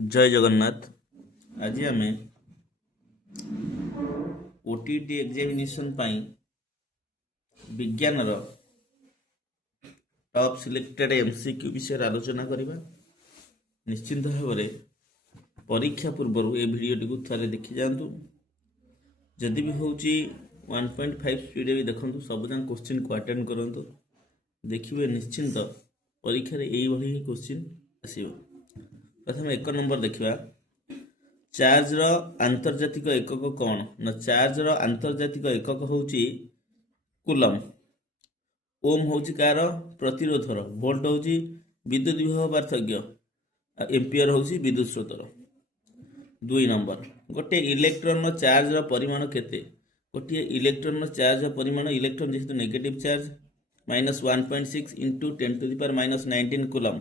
जय जगन्नाथ। आज आम ओटीटी एग्जामिनेशन विज्ञान टॉप सिलेक्टेड एमसीक्यू विषय आलोचना करवा। निश्चिंत भाव में परीक्षा पूर्व ये भिडियो टी थे देखी जातु। जदि भी हूँ 1.5 स्पीड भी देखो सब जन क्वेश्चन को अटेंड करूँ देखिए निश्चिंत परीक्षा यही क्वेश्चन आसो। प्रथम 1 नंबर देखा चार्ज रो आंतर्जातिक एकक कौन ना चार्ज रो आंतर्जातिक एकक होची कूलम। ओम होची कार प्रतिरोधर। वोल्ट होची विद्युत विभव पार्थक्य। एम्पियर होची विद्युत स्रोतर। 2 नंबर गोटे इलेक्ट्रॉन रो चार्ज रो परिमाण केते। गोटे इलेक्ट्रॉन रो चार्ज रो परिमाण इलेक्ट्रॉन जेहेतु नेगेटिव चार्ज -1.6 × 10⁻⁻19 कूलम।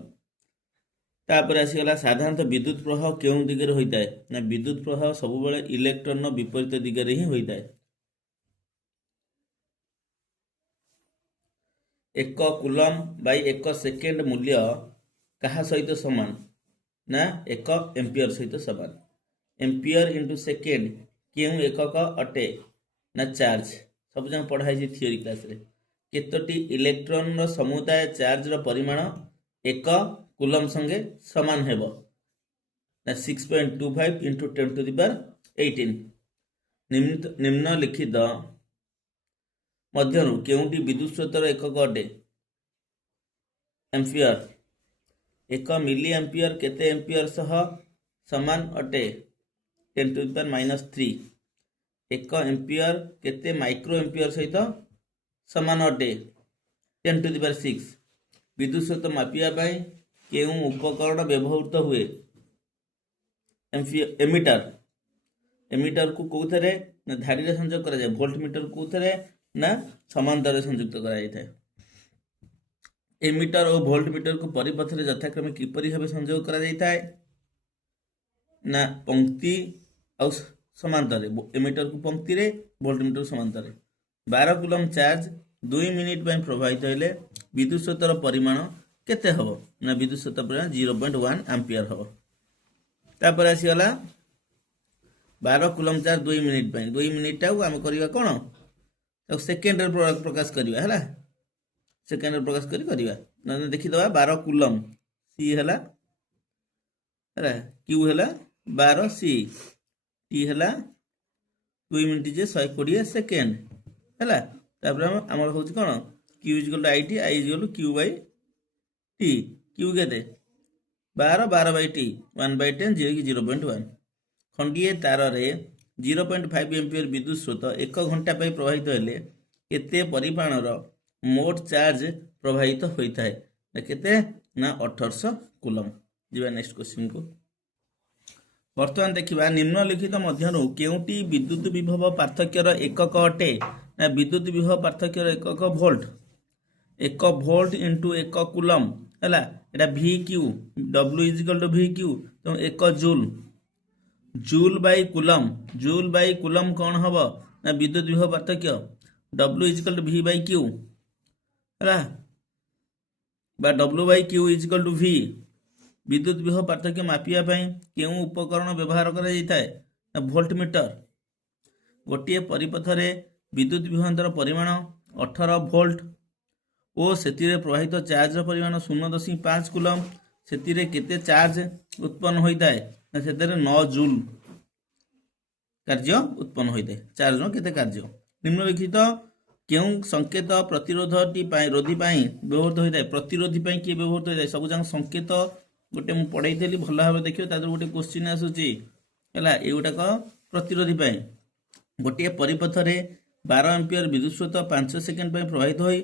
तापर आसीगला साधारणतः विद्युत प्रवाह क्यों दिगरे होता है ना विद्युत प्रवाह सब बेले इलेक्ट्रॉन विपरीत दिगरे ही होता है। 1 कूलम बाई 1 सेकेंड मूल्य कहा सहित समान ना 1 एम्पियर सहित समान। एम्पियर इंटू सेकेंड क्यों एकक अटे ना चार्ज। सब जन पढ़ाई थियोरी क्लास रे केतोटी इलेक्ट्रॉन समुदाय चार्ज रो परिमाण 1 कूलम संगे समान हेबो ना 6.25 × 10⁻18। निम्नलिखित मध्यरु केउंटी विद्युत स्रोतर एकक अटे। एम्पियर 1 मिली एम्पियर केते एम्पियर सह समान अटे 10⁻³ 1 एम्पियर केते माइक्रो एम्पियर सहित समान अटे 10⁻⁶। विद्युत स्रोत मापिया पाई केउं उपकरण व्यवहृत हुए। एमीटर एमीटर को कौथरे ना धाड़ी रे संयोग करा जाए। वोल्ट मीटर को कौथरे ना समांतर रे संयुक्त करा जाए। एमीटर और वोल्ट मीटर को परिपथ रे यथाक्रमे किपरि भाबे संयोग करा जाए ना पंक्ति और समांतर। एमीटर को पंक्ति रे वोल्ट मीटर समांतर। 12 कूलम चार्ज 2 मिनिट में प्रवाहित हेले विद्युत स्रोतर परिमाण केते हबो ना विद्युत स्रोत परिमाण 0.1 एम्पियर हबो। तापर आसीगला 12 कूलम चार्ज 2 मिनिट में 2 मिनिट टाउ आम करबा कोन तो सेकेंड रे प्रकाश करबा हला। सेकेंड रे प्रकाश करबा ना देखि दबा 12 कूलम सी हला हला क्यू हला 12 सी टी हला 2 मिनिट जे 120 सेकेंड हला। तापर हमर होची कोन q = it i = q / t। q केते 12/t 1/10 0.1। खंडीय तार रे 0.5 एम्पियर विद्युत स्रोत 1 घंटा पे प्रवाहित हेले केते परिमाणर मोट चार्ज प्रवाहित होता है केते ना 1800 कूलम। जीवा नेक्स्ट क्वेश्चन को। वर्तमान देखिबा निम्नलिखित मध्यरु केउंटी विद्युत विभव पार्थक्यर एकक अटे ना विद्युत विभव पार्थक्यर एकक वोल्ट। 1 वोल्ट इंटू 1 कूलम हैला एटा VQ W = VQ तो 1 जूल। जूल बाई कूलम कौन हबो ना विद्युत विभव पार्थक्य W = V/Q हैला बा W/Q = V। विद्युत विभव पार्थक्य मापिया पई केउ उपकरण व्यवहार करा जायताय ना वोल्ट मीटर। गोटिए परिपथ रे विद्युत विभवांतर परिमाण 18 वोल्ट ओ सेतिरे प्रवाहित चार्ज परिमाण 0.5 कूलम। सेतिरे केते चार्ज उत्पन्न होता है ना सेतिरे 9 जूल कार्य उत्पन्न होता है। चार्ज नो केते कार्य। निम्नलिखित केउं संकेत प्रतिरोधटी रोधी व्यवहृत होता है। प्रतिरोधी किए व्यवहृत होता है सब जन संकेत गोटे मु पढ़ाई भल भाव देखियो तादर गोटे क्वेश्चन आसुची हैला एगुटाक प्रतिरोधी गोटे परिपथ रे 12 एम्पियर विद्युत स्रोत 5 सेकेंड प्रवाहित होई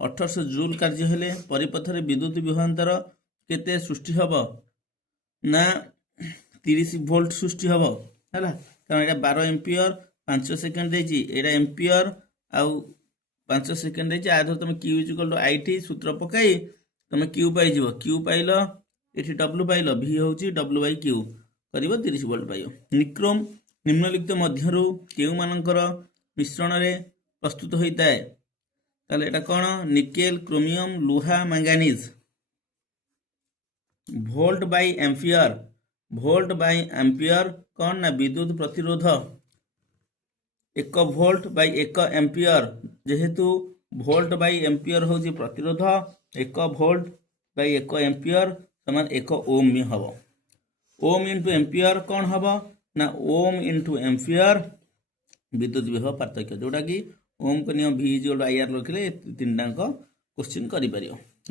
1800 जूल कार्य हेले परिपथ रे विद्युत विभवांतर केते सृष्टि हबो ना 30 वोल्ट सृष्टि हबो हैला। कारण एटा 12 एम्पियर 5 सेकेंड देछि एटा एम्पियर आउ 5 सेकेंड देछि आधो तुम q = it सूत्र पकाई तुम q पाई जिवो। q पाइलो एठी w पाइलो v होची w/q करिवो 30 वोल्ट पाइयो। निक्रोम निम्नलिखित मध्यरु केउ मानकर मिश्रण रे प्रस्तुत होता है ताले एटा कोन निकेल क्रोमियम लुहा manganese. Volt by ampere volt by ampere कौन ना विद्युत प्रतिरोध 1 भोल्ट बाय 1 एम्पियर जेहेतु भोल्ट बाय एम्पियर हूँ प्रतिरोध 1 भोल्ट बाय 1 एम्पियर समान 1 ओम ही हम ओम इंटू एम्पियर कौन हम ना ओम इंटू एम्पियर विद्युत विभव पार्थक्य जोटा कि ओम को नियम V इक्वल आई आर रखिले तीन टाक क्वेश्चन कर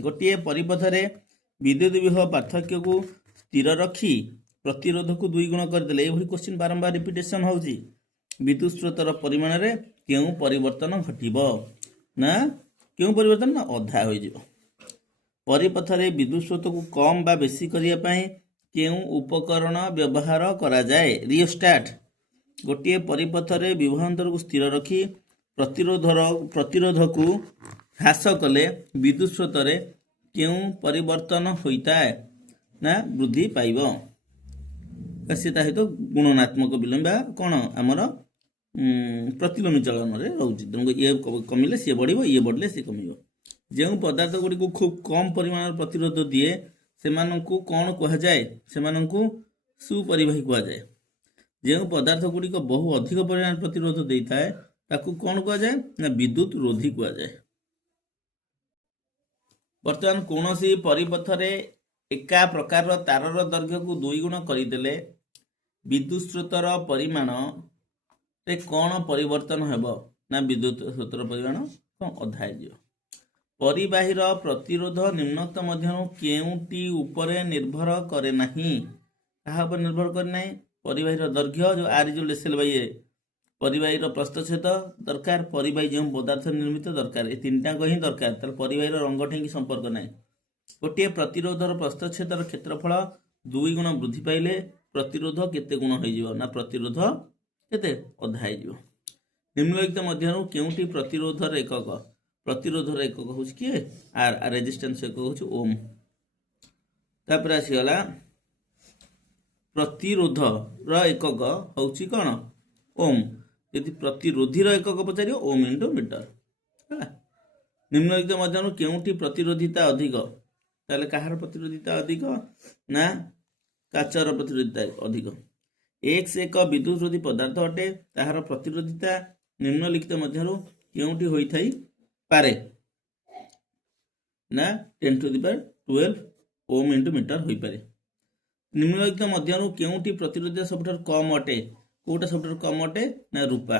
गोटे परिपथ रे विद्युत विभव पार्थक्य को स्थिर रखी प्रतिरोध को 2 गुण करदे ये क्वेश्चन बारंबार रिपीटेशन होउची विद्युत स्रोतर परिमाण रे केउ परिवर्तन घटिबो ना केउ परिवर्तन ना अधा हो जिवो परिपथ रे विद्युत स्रोत को कम बा बेसी करिया पई केउ उपकरण व्यवहार करा जाए रियोस्टाट गोटे परिपथ रे विभवांतर को स्थिर रखी प्रतिरोध को ह्रास कले विद्युत स्रोत रे केउ परिवर्तन होता है ना वृद्धि पाइब सीता सहित गुणनात्मक विलंब कौन आमर प्रतिलोमी चलन में रोचे ये कमिले सी बढ़ ये बढ़ले सी कम जो पदार्थ गुड़ी को खूब कम परिमाण प्रतिरोध दिए से कौन कहुए से सुपरिवाही कहुए जो पदार्थ गुड़िक बहु अधिक परिमाण प्रतिरोध देता है ताकू कौन कहुए ना विद्युत रोधी कहुए बर्तमान कौन सी परिपथ रे एका प्रकार तारर दैर्घ्य को 2 गुण करदेले विद्युत स्रोतर परिमाण रे कौन परिवर्तन हेबो ना विद्युत स्रोतर परिमाण कौन अधा हो परिबाहीर प्रतिरोध निम्नोक्त मध्यनु केउटी उपरे निर्भर करे नहीं कहा पर निर्भर करे नहीं परिबाहीर दैर्घ्य जो आर जो लेसेल बाई ए परिबाहीर प्रस्थछेद दरकार परिबाही जो पदार्थ निर्मित दरकार ये तीनटा ही दरकार तार परिबाहीर रंग ठेंगी संपर्क नहीं गोटे प्रतिरोधर प्रस्थछेदर क्षेत्रफल 2 गुण वृद्धि पाइले प्रतिरोध केते गुण हो ना प्रतिरोध केते अधा हो निम्नलिखित मध्यनु केउटी प्रतिरोधर एकक होउछि किए आर रेजिस्टेंस एकक होउछि ओम तापर आसीगला प्रतिरोध र एकक होउछि कोन ओम यदि प्रतिरोधी रो एकक पचारियो ओम इंटू मीटर है निम्नलिखित मध्यनु केउटी प्रतिरोधिता अधिक ताले कहार प्रतिरोधिता अधिक ना काचर प्रतिरोधिता अधिक एक्स एक विद्युतरोधी पदार्थ अटे ताहार प्रतिरोधिता निम्नलिखित मध्यनु केउटी होइथाई पारे ना 10 to the power 12 ohm into metre होई पारे निम्नलिखित मध्यनु केउटी प्रतिरोधिता सबठार कम अटे कोटा सबठार कम अटे ना रूपा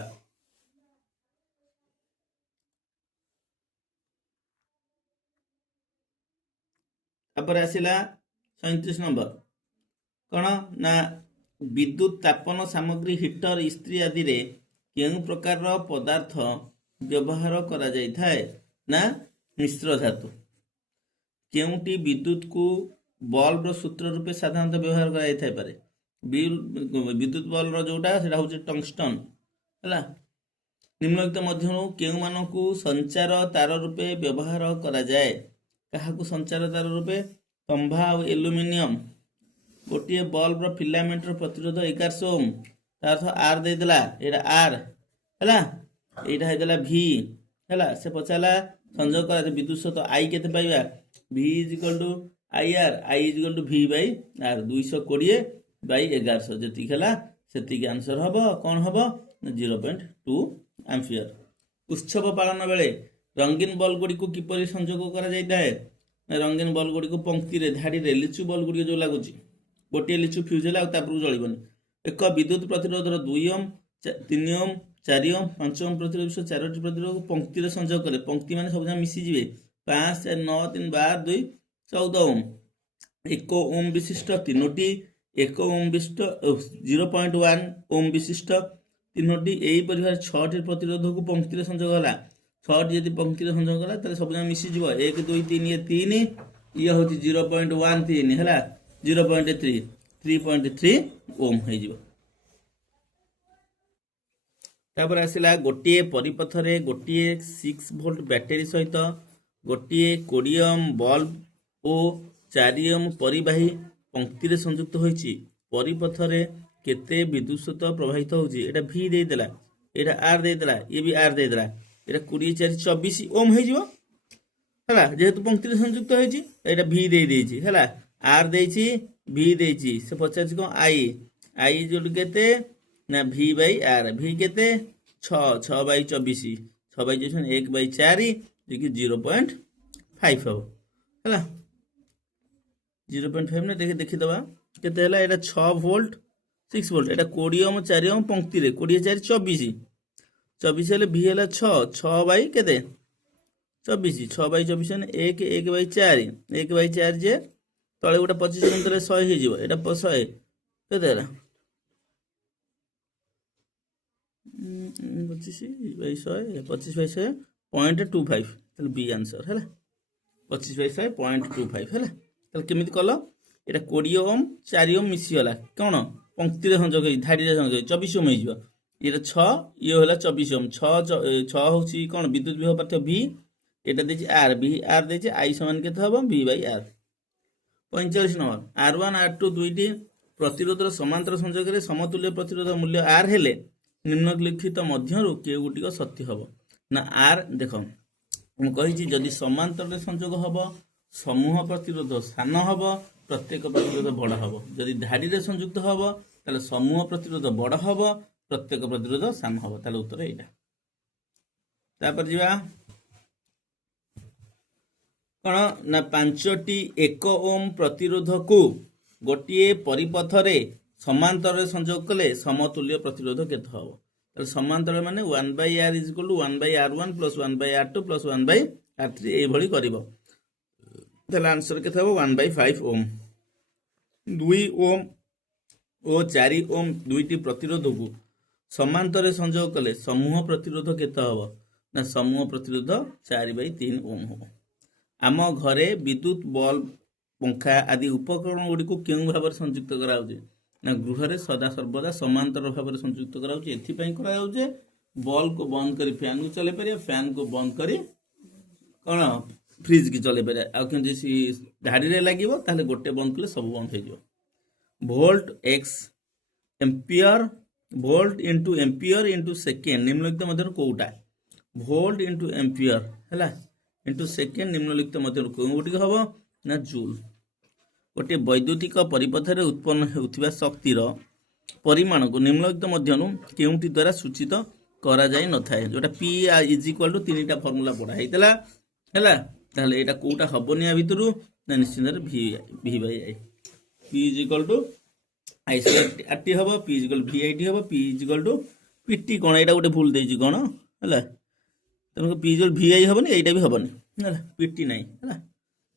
तापर आसिला 37 नंबर कौन ना विद्युत तापन सामग्री हिटर इस्त्री आदि रे केउ प्रकार पदार्थ व्यवहार करा जाय थाए ना मिश्र धातु केउटी विद्युत को बल्ब सूत्र रूपे साधारणतः व्यवहार करा जाय थाए पारे विद्युत बल्ब जोटा सेटा होचे टंगस्टन हला निम्नलिखित मध्यनु केउ मानकु संचार तार रूपे व्यवहार करा जाय काहाकु संचार तार रूपे तंभा और एल्युमिनियम गोटे बल्ब फिलामेंट प्रतिरोध 1100 ओम तार अर्थ आर दे देला एटा आर हला एटा हे देला भी हला से पचाला संयोग करा विद्युत स्रोत आई केते पाइबा V is equal to I R I is equal to V by R 220 by 1100 जति खेला सेति आंसर हबो कोन हबो 0.2 एम्पियर उत्सव पालन बेले रंगीन बल्ब गुडी को किपरि संयोग करा जाइता है रंगीन बल्ब गुडी को पंक्ति रे धाडी रे लिचु बल्ब गुडी जो लागुची गोटे लिचु फ्यूज है तापर जलिबनी एक विद्युत प्रतिरोधर 2 ओम 3 ओम 4 ओम 5 ओम प्रतिरोध 4टी प्रतिरोध को पंक्ति रे संयोग करे पंक्ति माने सब मिसी जिवे 5 4 9 3 12 2 14 ओम 1 ओम विशिष्ट 3टी 1 ओम विशिष्ट 0.1 ओम विशिष्ट 3टी एई परिवार 6टी प्रतिरोध को पंक्ति रे संयोग होला 6टी यदि पंक्ति रे संयोग होला ताले सब मिसी जिवो 1 2 3 ये 3 ये होची 0.13 हैला 3.3 ओम हो तापर आसिला गोटे परिपथ रे गोटे 6 वोल्ट बैटरी सहित गोटे 20 ओम बल्ब और 4 ओम परिबाही पंक्ति रे संयुक्त होईची परिपथ रे केते विद्युत स्रोत प्रवाहित होची एटा V दे देला एटा R दे देला ये भी R दे देला एटा 20 4 24 ओम हो जिवो हला जेहेतु पंक्ति रे संयुक्त होईची एटा V दे देची हला R देची ভি ଦେଇଛି ସେ ପଚାରୁଛି କ'ଣ ଆଇ ଆଇ ଯୋଉଠି କେତେ ନା ଭି ବାଇ ଆର୍ ଭି କେତେ 6 ବାଇ 24 6 ବାଇ 24 1 ବାଇ 4 ଯିଏକି 0.5 ହେବ ହେଲା 0.5 ନା ଦେଖିଦେବା କେତେ ହେଲା ଏଇଟା 6 ଭୋଲ୍ଟ 6 ଭୋଲ୍ଟ ଏଇଟା 20 ଓମ୍ 4 ଓମ୍ ପଙ୍କ୍ତିରେ 20 4 24 24 ହେଲେ ଭି ହେଲା 6 ବାଇ କେତେ 24 6 ବାଇ 24 ମାନେ 1 ବାଇ 4 1 ବାଇ 4 ଯେ ତଳେ ଗୋଟେ 25 ମିନିଟରେ 100 ହେଇଯିବ ଏଇଟା 100 କେତେ ହେଲା 25 ବାଇ 100 25 ବାଇ 100 0.25 ତାହେଲେ ବି ଆନ୍ସର ହେଲା 25 ବାଇ 100 0.25 ହେଲା ତାହେଲେ କେମିତି କଲ এটা 20 ওম 4 ওম মিশিগলা কোণ পঙ্ক্তিরে সংযোগ হয়ে ধাড়িরে সংযোগ হয়ে 24 ওম হয়ে এটা 6 ইয়ে হল 24 ওম 6 হচ্ছে কোণ বিদ্যুৎ বিভব পার্থক্য ভি এটা দিয়েছে আর ভি আর দিয়েছে আই সমান কেতে হব V by R 45 number R1 R2 দুইটি প্রতিরোধর সমান্তর সংযোগরে সমতুল্য প্রতিরোধ মূল্য আর হেলে নিম্নলিখিত মধ্যরু কেউ গুটিক সত্য হব না আর দেখ ମୁଁ କହିଛି ଯଦି ସମାନ୍ତରରେ ସଂଯୋଗ ହବ ସମୂହ ପ୍ରତିରୋଧ ସାନ ହବ ପ୍ରତ୍ୟେକ ପ୍ରତିରୋଧ ବଡ଼ ହବ ଯଦି ଧାଡ଼ିରେ ସଂଯୁକ୍ତ ହବ ତାହେଲେ ସମୂହ ପ୍ରତିରୋଧ ବଡ଼ ହବ ପ୍ରତ୍ୟେକ ପ୍ରତିରୋଧ ସାନ ହବ ତାହେଲେ ଉତ୍ତର ଏଇଟା ତାପରେ ଯିବା କ'ଣ ନା 5ଟି 1 ଓମ୍ ପ୍ରତିରୋଧକୁ ଗୋଟିଏ ପରିପଥରେ ସମାନ୍ତରରେ ସଂଯୋଗ କଲେ ସମତୁଲ୍ୟ ପ୍ରତିରୋଧ କେତେ ହବ ସମାନ୍ତର ମାନେ 1/r = 1/r1 + 1/r2 + 1/r3 এইভাবে করিব তাহলে আনসার কেতে হবে 1/5 ওম 2 ওম ও 4 ওম দুইটি প্রতিরোধকু সমান্তরে সংযোগ কলে সমূহ প্রতিরোধ কেতে হব না সমূহ প্রতিরোধ 4/3 ওম হব আম ঘরে বিদ্যুৎ বল্ব পঙ্খা আদি উপকরণ গুড়িক কেউ ভাবে সংযুক্ত করা হচ্ছে না গৃহরে সদা সর্বদা সমান্তর ভাবে সংযুক্ত করা হচ্ছে এথিপাই করা হচ্ছে বল্ব কো বন্ধ করে ফ্যান কো চলে পারে ফ্যান কো বন্ধ করে কোন ফ্রিজ কি চলে পারে আর কিন্তু সি ধাড়িরে লাগিব তাহলে গোটে বন্ধ কলে সব বন্ধ হয়ে যাব volt x ampere volt into ampere into second নিম্নলিখিত মধ্যে কোউটা ভোল্ট ইনটু এম্পিয়ার হেলা ইনটু সেকেন্ড নিম্নলিখিত মধ্যে কোউটি হব না জুল गोटे वैद्युतिक परिपथरे उत्पन्न होउथिबा शक्तिर परिमाण को निम्नलिखित मध्यनु केउंटी द्वारा सूचित करा जाय न थाए जोटा P = तीनटा फार्मूला पढा हैतला हैला ताले एटा कोटा हबनी आ भितरु ना निश्चित V bye I P = I * RT हबो P = VIT हबो P = PT कोन एटा गोटे भूल देछि कोन हैला तनको P = VI हबनी एटा भी हबनी हैला PT नै हैला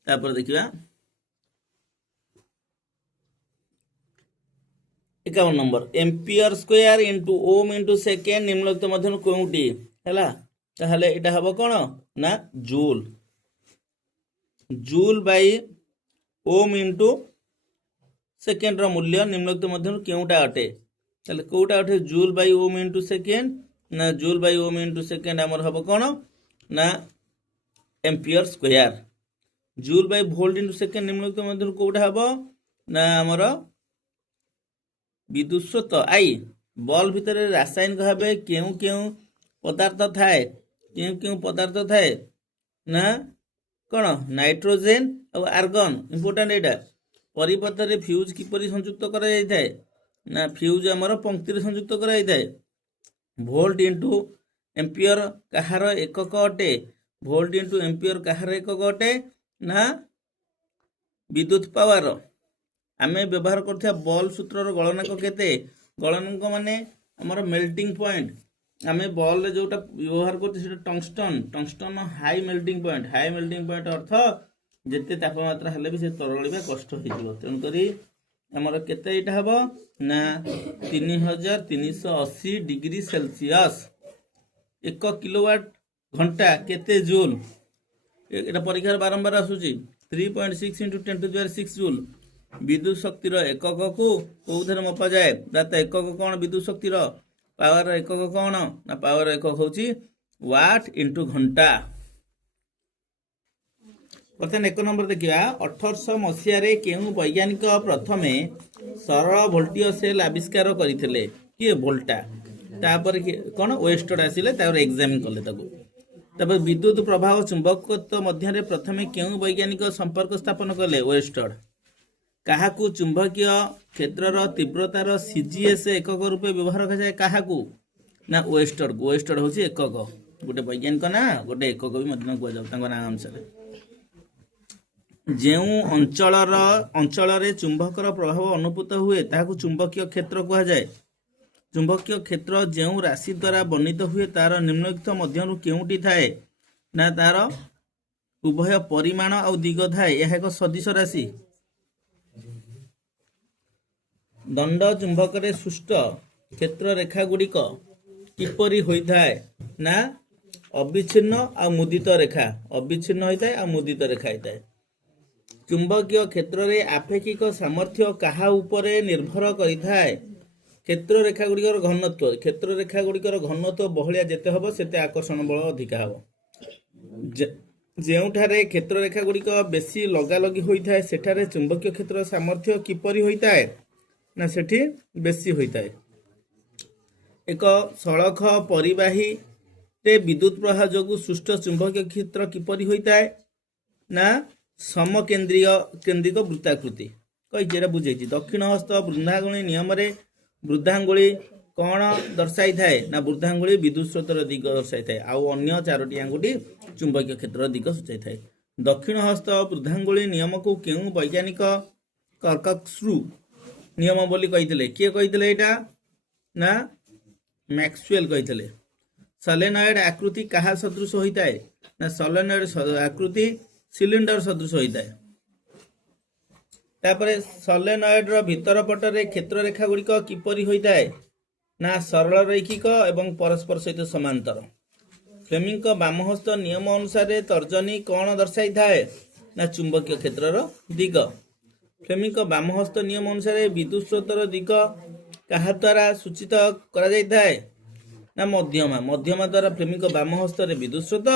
तापर देखिबा 51 number ampere square into ohm into second निम्नलिखित मध्यनु कोउटी हैला ताहले एटा हबो कोन ना joule joule by ohm into second रो मूल्य निम्नलिखित मध्यनु केउटा अटे ताहले कोउटा अटे joule by ohm into second ना joule by ohm into second हमर हबो कोन ना ampere square joule by volt into second निम्नलिखित मध्यनु कोउटा हबो ना हमर विद्युत स्रोत आई बल भितर रासायनिक भाव क्यों पदार्थ थाए क्यों पदार्थ थाए ना कौन नाइट्रोजेन और आर्गन इंपोर्टेंट एटा परिपथ रे फ्यूज किपरि संयुक्त करा जाय थाए ना फ्यूज हमर पंक्ति रे संयुक्त करा जाय थाए वोल्ट इनटू एम्पियर कहार एकक अटे वोल्ट इनटू एम्पियर कहार एकक अटे ना विद्युत पावर आमे व्यवहार करथिया बल सूत्रर गणनाक केते गणनाक माने हमर मेल्टिंग पॉइंट आमे बल रे जोटा व्यवहार करथि सेटा tungsten high melting point earth जेते तापमात्रा हेले भी से तरलिबा कष्ट हो जिवो तेन करी हमर केते एटा हबो ना 3380 डिग्री सेल्सियस 1 किलोवाट घंटा केते जूल एटा परीक्षा बारंबार आसुची 3.6 × 10⁻⁶ जूल विद्युत शक्तिर एकक को कौथरे मपा जाए दाता एकक कौन विद्युत शक्तिर पावर एकक कौन ना पावर एकक होची वाट इनटू घंटा प्रथम 1 नंबर देखिया 1800 मसिया रे केउ वैज्ञानिक प्रथमे सरल वोल्टीय सेल आविष्कार करथिले किए वोल्टा तापर कौन वेस्टड आसिले तापर एग्जामिन करले तापर विद्युत प्रवाह चुंबकत्व मध्य रे प्रथमे केउ वैज्ञानिक संपर्क स्थापन करले वेस्टड କାହାକୁ ଚୁମ୍ବକୀୟ କ୍ଷେତ୍ରର ତୀବ୍ରତାର ସିଜିଏସ୍ ଏକକ ରୂପେ ବ୍ୟବହାର କରାଯାଏ? କାହାକୁ? ନା ୱେଷ୍ଟର୍ଡକୁ। ୱେଷ୍ଟର୍ଡ ହେଉଛି ଏକକ, ଗୋଟେ ବୈଜ୍ଞାନିକ ନା ଗୋଟେ ଏକକ ବି ମଧ୍ୟ କୁହାଯାଉ ତାଙ୍କ ନାଁ ଅନୁସାରେ। ଯେଉଁ ଅଞ୍ଚଳରେ ଚୁମ୍ବକର ପ୍ରଭାବ ଅନୁଭୂତ ହୁଏ ତାହାକୁ ଚୁମ୍ବକୀୟ କ୍ଷେତ୍ର କୁହାଯାଏ। ଚୁମ୍ବକୀୟ କ୍ଷେତ୍ର ଯେଉଁ ରାଶି ଦ୍ୱାରା ବର୍ଣ୍ଣିତ ହୁଏ ତାର ନିମ୍ନଲିଖିତ ମଧ୍ୟରୁ କେଉଁଟି ଥାଏ? ନା ତାର ଉଭୟ ପରିମାଣ ଆଉ ଦିଗ ଥାଏ। ଏହା ଏକ ସଦିଶ ରାଶି। ଦଣ୍ଡ ଚୁମ୍ବକରେ ସୃଷ୍ଟ କ୍ଷେତ୍ର ରେଖା ଗୁଡ଼ିକ କିପରି ହୋଇଥାଏ? ନା ଅବିଚ୍ଛିନ୍ନ ଆଉ ମୁଦିତ ରେଖା। ଅବିଚ୍ଛିନ୍ନ ହୋଇଥାଏ ଆଉ ମୁଦିତ ରେଖା ହୋଇଥାଏ। ଚୁମ୍ବକୀୟ କ୍ଷେତ୍ରରେ ଆପେକ୍ଷିକ ସାମର୍ଥ୍ୟ କାହା ଉପରେ ନିର୍ଭର କରିଥାଏ? କ୍ଷେତ୍ର ରେଖା ଗୁଡ଼ିକର ଘନତ୍ୱ। କ୍ଷେତ୍ର ରେଖା ଗୁଡ଼ିକର ଘନତ୍ୱ ବହଳିଆ ଯେତେ ହେବ ସେତେ ଆକର୍ଷଣ ବଳ ଅଧିକା ହେବ। ଯେଉଁଠାରେ କ୍ଷେତ୍ର ରେଖା ଗୁଡ଼ିକ ବେଶୀ ଲଗାଲଗି ହୋଇଥାଏ ସେଠାରେ ଚୁମ୍ବକୀୟ କ୍ଷେତ୍ର ସାମର୍ଥ୍ୟ କିପରି ହୋଇଥାଏ? ନା ସେଠି ବେଶୀ ହୋଇଥାଏ। ଏକ ସଳଖ ପରିବାହୀରେ ବିଦ୍ୟୁତ୍ ପ୍ରବାହ ଯୋଗୁଁ ସୃଷ୍ଟ ଚୁମ୍ବକୀୟ କ୍ଷେତ୍ର କିପରି ହୋଇଥାଏ? ନା ସମକେନ୍ଦ୍ରିକ ବୃତ୍ତାକୃତି। କହିଛି, ଏଇଟା ବୁଝେଇଛି। ଦକ୍ଷିଣ ହସ୍ତ ବୃଦ୍ଧାଙ୍ଗୁଳି ନିୟମରେ ବୃଦ୍ଧାଙ୍ଗୁଳି କ'ଣ ଦର୍ଶାଇଥାଏ? ନା ବୃଦ୍ଧାଙ୍ଗୁଳି ବିଦ୍ୟୁତ୍ ସ୍ରୋତର ଦିଗ ଦର୍ଶାଇଥାଏ। ଆଉ ଅନ୍ୟ ଚାରୋଟି ଆଙ୍ଗୁଠି ଚୁମ୍ବକୀୟ କ୍ଷେତ୍ରର ଦିଗ ସୂଚାଇଥାଏ। ଦକ୍ଷିଣ ହସ୍ତ ବୃଦ୍ଧାଙ୍ଗୁଳି ନିୟମକୁ କେଉଁ ବୈଜ୍ଞାନିକ କର୍କସ୍ରୁ ନିୟମ ବୋଲି କହିଥିଲେ? କିଏ କହିଥିଲେ ଏଇଟା? ନା ମ୍ୟାକ୍ସୱେଲ୍ କହିଥିଲେ। ସଲେନଏଡ୍ ଆକୃତି କାହା ସଦୃଶ ହୋଇଥାଏ? ନା ସଲେନଏଡ୍ ଆକୃତି ସିଲିଣ୍ଡର ସଦୃଶ ହୋଇଥାଏ। ତାପରେ ସଲେନଏଡ୍ର ଭିତର ପଟରେ କ୍ଷେତ୍ର ରେଖା ଗୁଡ଼ିକ କିପରି ହୋଇଥାଏ? ନା ସରଳ ରୈଖିକ ଏବଂ ପରସ୍ପର ସହିତ ସମାନ୍ତର। ଫ୍ଲେମିଙ୍କ ବାମହସ୍ତ ନିୟମ ଅନୁସାରେ ତର୍ଜନୀ କ'ଣ ଦର୍ଶାଇଥାଏ? ନା ଚୁମ୍ବକୀୟ କ୍ଷେତ୍ରର ଦିଗ। ଫ୍ଲେମିଙ୍କ ବାମହସ୍ତ ନିୟମ ଅନୁସାରେ ବିଦ୍ୟୁତ୍ ସ୍ରୋତର ଦିଗ କାହା ଦ୍ୱାରା ସୂଚିତ କରାଯାଇଥାଏ? ନା ମଧ୍ୟମା। ମଧ୍ୟମା ଦ୍ୱାରା ଫ୍ଲେମିଙ୍କ ବାମ ହସ୍ତରେ ବିଦ୍ୟୁତ୍ ସ୍ରୋତ,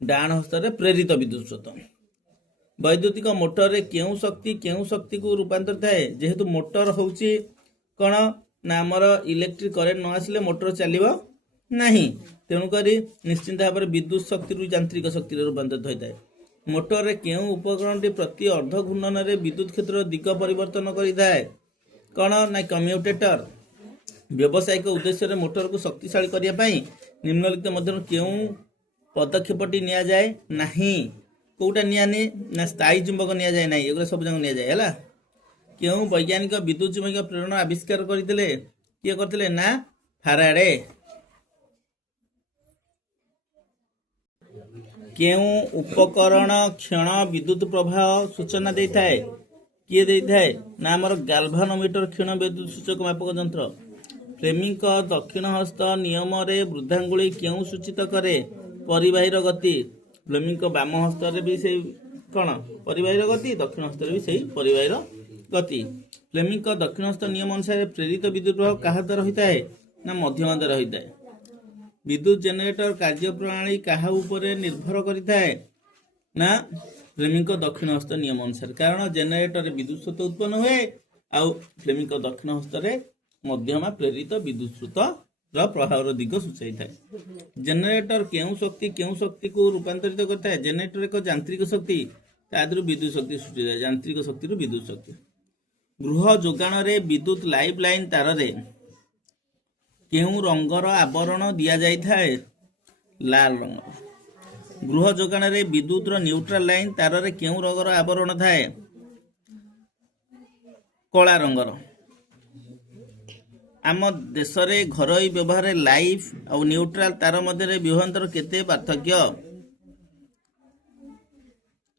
ଡାହାଣ ହସ୍ତରେ ପ୍ରେରିତ ବିଦ୍ୟୁତ୍ ସ୍ରୋତ। ବୈଦ୍ୟୁତିକ ମୋଟରରେ କେଉଁ ଶକ୍ତିକୁ ରୂପାନ୍ତରିତ ଥାଏ? ଯେହେତୁ ମୋଟର ହେଉଛି କ'ଣ? ନା ଆମର ଇଲେକ୍ଟ୍ରିକ୍ କରେଣ୍ଟ ନ ଆସିଲେ ମୋଟର ଚାଲିବ ନାହିଁ। ତେଣୁକରି ନିଶ୍ଚିନ୍ତ ଭାବରେ ବିଦ୍ୟୁତ୍ ଶକ୍ତିରୁ ଯାନ୍ତ୍ରିକ ଶକ୍ତିରେ ରୂପାନ୍ତରିତ ହୋଇଥାଏ। ମୋଟରରେ କେଉଁ ଉପକରଣଟି ପ୍ରତି ଅର୍ଦ୍ଧ ଘୂର୍ଣ୍ଣନରେ ବିଦ୍ୟୁତ୍ କ୍ଷେତ୍ରର ଦିଗ ପରିବର୍ତ୍ତନ କରିଥାଏ? କ'ଣ? ନା କମ୍ୟୁଟେଟର। ବ୍ୟବସାୟିକ ଉଦ୍ଦେଶ୍ୟରେ ମୋଟରକୁ ଶକ୍ତିଶାଳୀ କରିବା ପାଇଁ ନିମ୍ନଲିଖିତ ମଧ୍ୟରୁ କେଉଁ ପଦକ୍ଷେପଟି ନିଆଯାଏ ନାହିଁ? କୋଉଟା ନିଆନି? ନା ସ୍ଥାୟୀ ଚୁମ୍ବକ ନିଆଯାଏ ନାହିଁ। ଏଗୁଡ଼ା ସବୁ ଯାକ ନିଆଯାଏ ହେଲା। କେଉଁ ବୈଜ୍ଞାନିକ ବିଦ୍ୟୁତ୍ ଚୁମ୍ବକୀୟ ପ୍ରେରଣ ଆବିଷ୍କାର କରିଥିଲେ? କିଏ କରିଥିଲେ? ନା ଫାରାଡେ। କେଉଁ ଉପକରଣ କ୍ଷଣ ବିଦ୍ୟୁତ୍ ପ୍ରବାହ ସୂଚନା ଦେଇଥାଏ? କିଏ ଦେଇଥାଏ? ନା ଆମର ଗାଲଭାନୋମିଟର କ୍ଷୀଣ ବିଦ୍ୟୁତ୍ ସୂଚକ ମାପକ ଯନ୍ତ୍ର। ଫ୍ଲେମିଙ୍କ ଦକ୍ଷିଣ ହସ୍ତ ନିୟମରେ ବୃଦ୍ଧାଙ୍ଗୁଳି କେଉଁ ସୂଚିତ କରେ? ପରିବାହୀର ଗତି। ଫ୍ଲେମିଙ୍କ ବାମ ହସ୍ତରେ ବି ସେଇ କ'ଣ? ପରିବାହୀର ଗତି। ଦକ୍ଷିଣ ହସ୍ତରେ ବି ସେଇ ପରିବାହୀର ଗତି। ଫ୍ଲେମିଙ୍କ ଦକ୍ଷିଣ ହସ୍ତ ନିୟମ ଅନୁସାରେ ପ୍ରେରିତ ବିଦ୍ୟୁତ୍ ପ୍ରବାହ କାହା ଦ୍ୱାରା ହୋଇଥାଏ? ନା ମଧ୍ୟମା ଦ୍ୱାରା ହୋଇଥାଏ। ବିଦ୍ୟୁତ୍ ଜେନେରେଟର କାର୍ଯ୍ୟପ୍ରଣାଳୀ କାହା ଉପରେ ନିର୍ଭର କରିଥାଏ? ନା ଫ୍ଲେମିଙ୍କ ଦକ୍ଷିଣ ହସ୍ତ ନିୟମ ଅନୁସାରେ। କାରଣ ଜେନେରେଟରରେ ବିଦ୍ୟୁତ୍ ସ୍ରୋତ ଉତ୍ପନ୍ନ ହୁଏ ଆଉ ଫ୍ଲେମିଙ୍କ ଦକ୍ଷିଣ ହସ୍ତରେ ମଧ୍ୟମା ପ୍ରେରିତ ବିଦ୍ୟୁତ୍ ସ୍ରୋତର ପ୍ରଭାବର ଦିଗ ସୂଚାଇଥାଏ। ଜେନେରେଟର କେଉଁ ଶକ୍ତିକୁ ରୂପାନ୍ତରିତ କରିଥାଏ? ଜେନେରେଟର ଏକ ଯାନ୍ତ୍ରିକ ଶକ୍ତି, ତା ଦେହରୁ ବିଦ୍ୟୁତ୍ ଶକ୍ତି ସୃଷ୍ଟି ହୋଇଥାଏ। ଯାନ୍ତ୍ରିକ ଶକ୍ତିରୁ ବିଦ୍ୟୁତ୍ ଶକ୍ତି। ଗୃହ ଯୋଗାଣରେ ବିଦ୍ୟୁତ୍ ଲାଇଫ୍ ଲାଇନ୍ ତାରରେ କେଉଁ ରଙ୍ଗର ଆବରଣ ଦିଆଯାଇଥାଏ? ଲାଲ ରଙ୍ଗ। ଗୃହ ଯୋଗାଣରେ ବିଦ୍ୟୁତର ନ୍ୟୁଟ୍ରାଲ ଲାଇନ୍ ତାରରେ କେଉଁ ରଙ୍ଗର ଆବରଣ ଥାଏ? କଳା ରଙ୍ଗର। ଆମ ଦେଶରେ ଘରୋଇ ବ୍ୟବହାରରେ ଲାଇଫ୍ ଆଉ ନ୍ୟୁଟ୍ରାଲ ତାର ମଧ୍ୟରେ ବିଭବାନ୍ତର କେତେ ପାର୍ଥକ୍ୟ?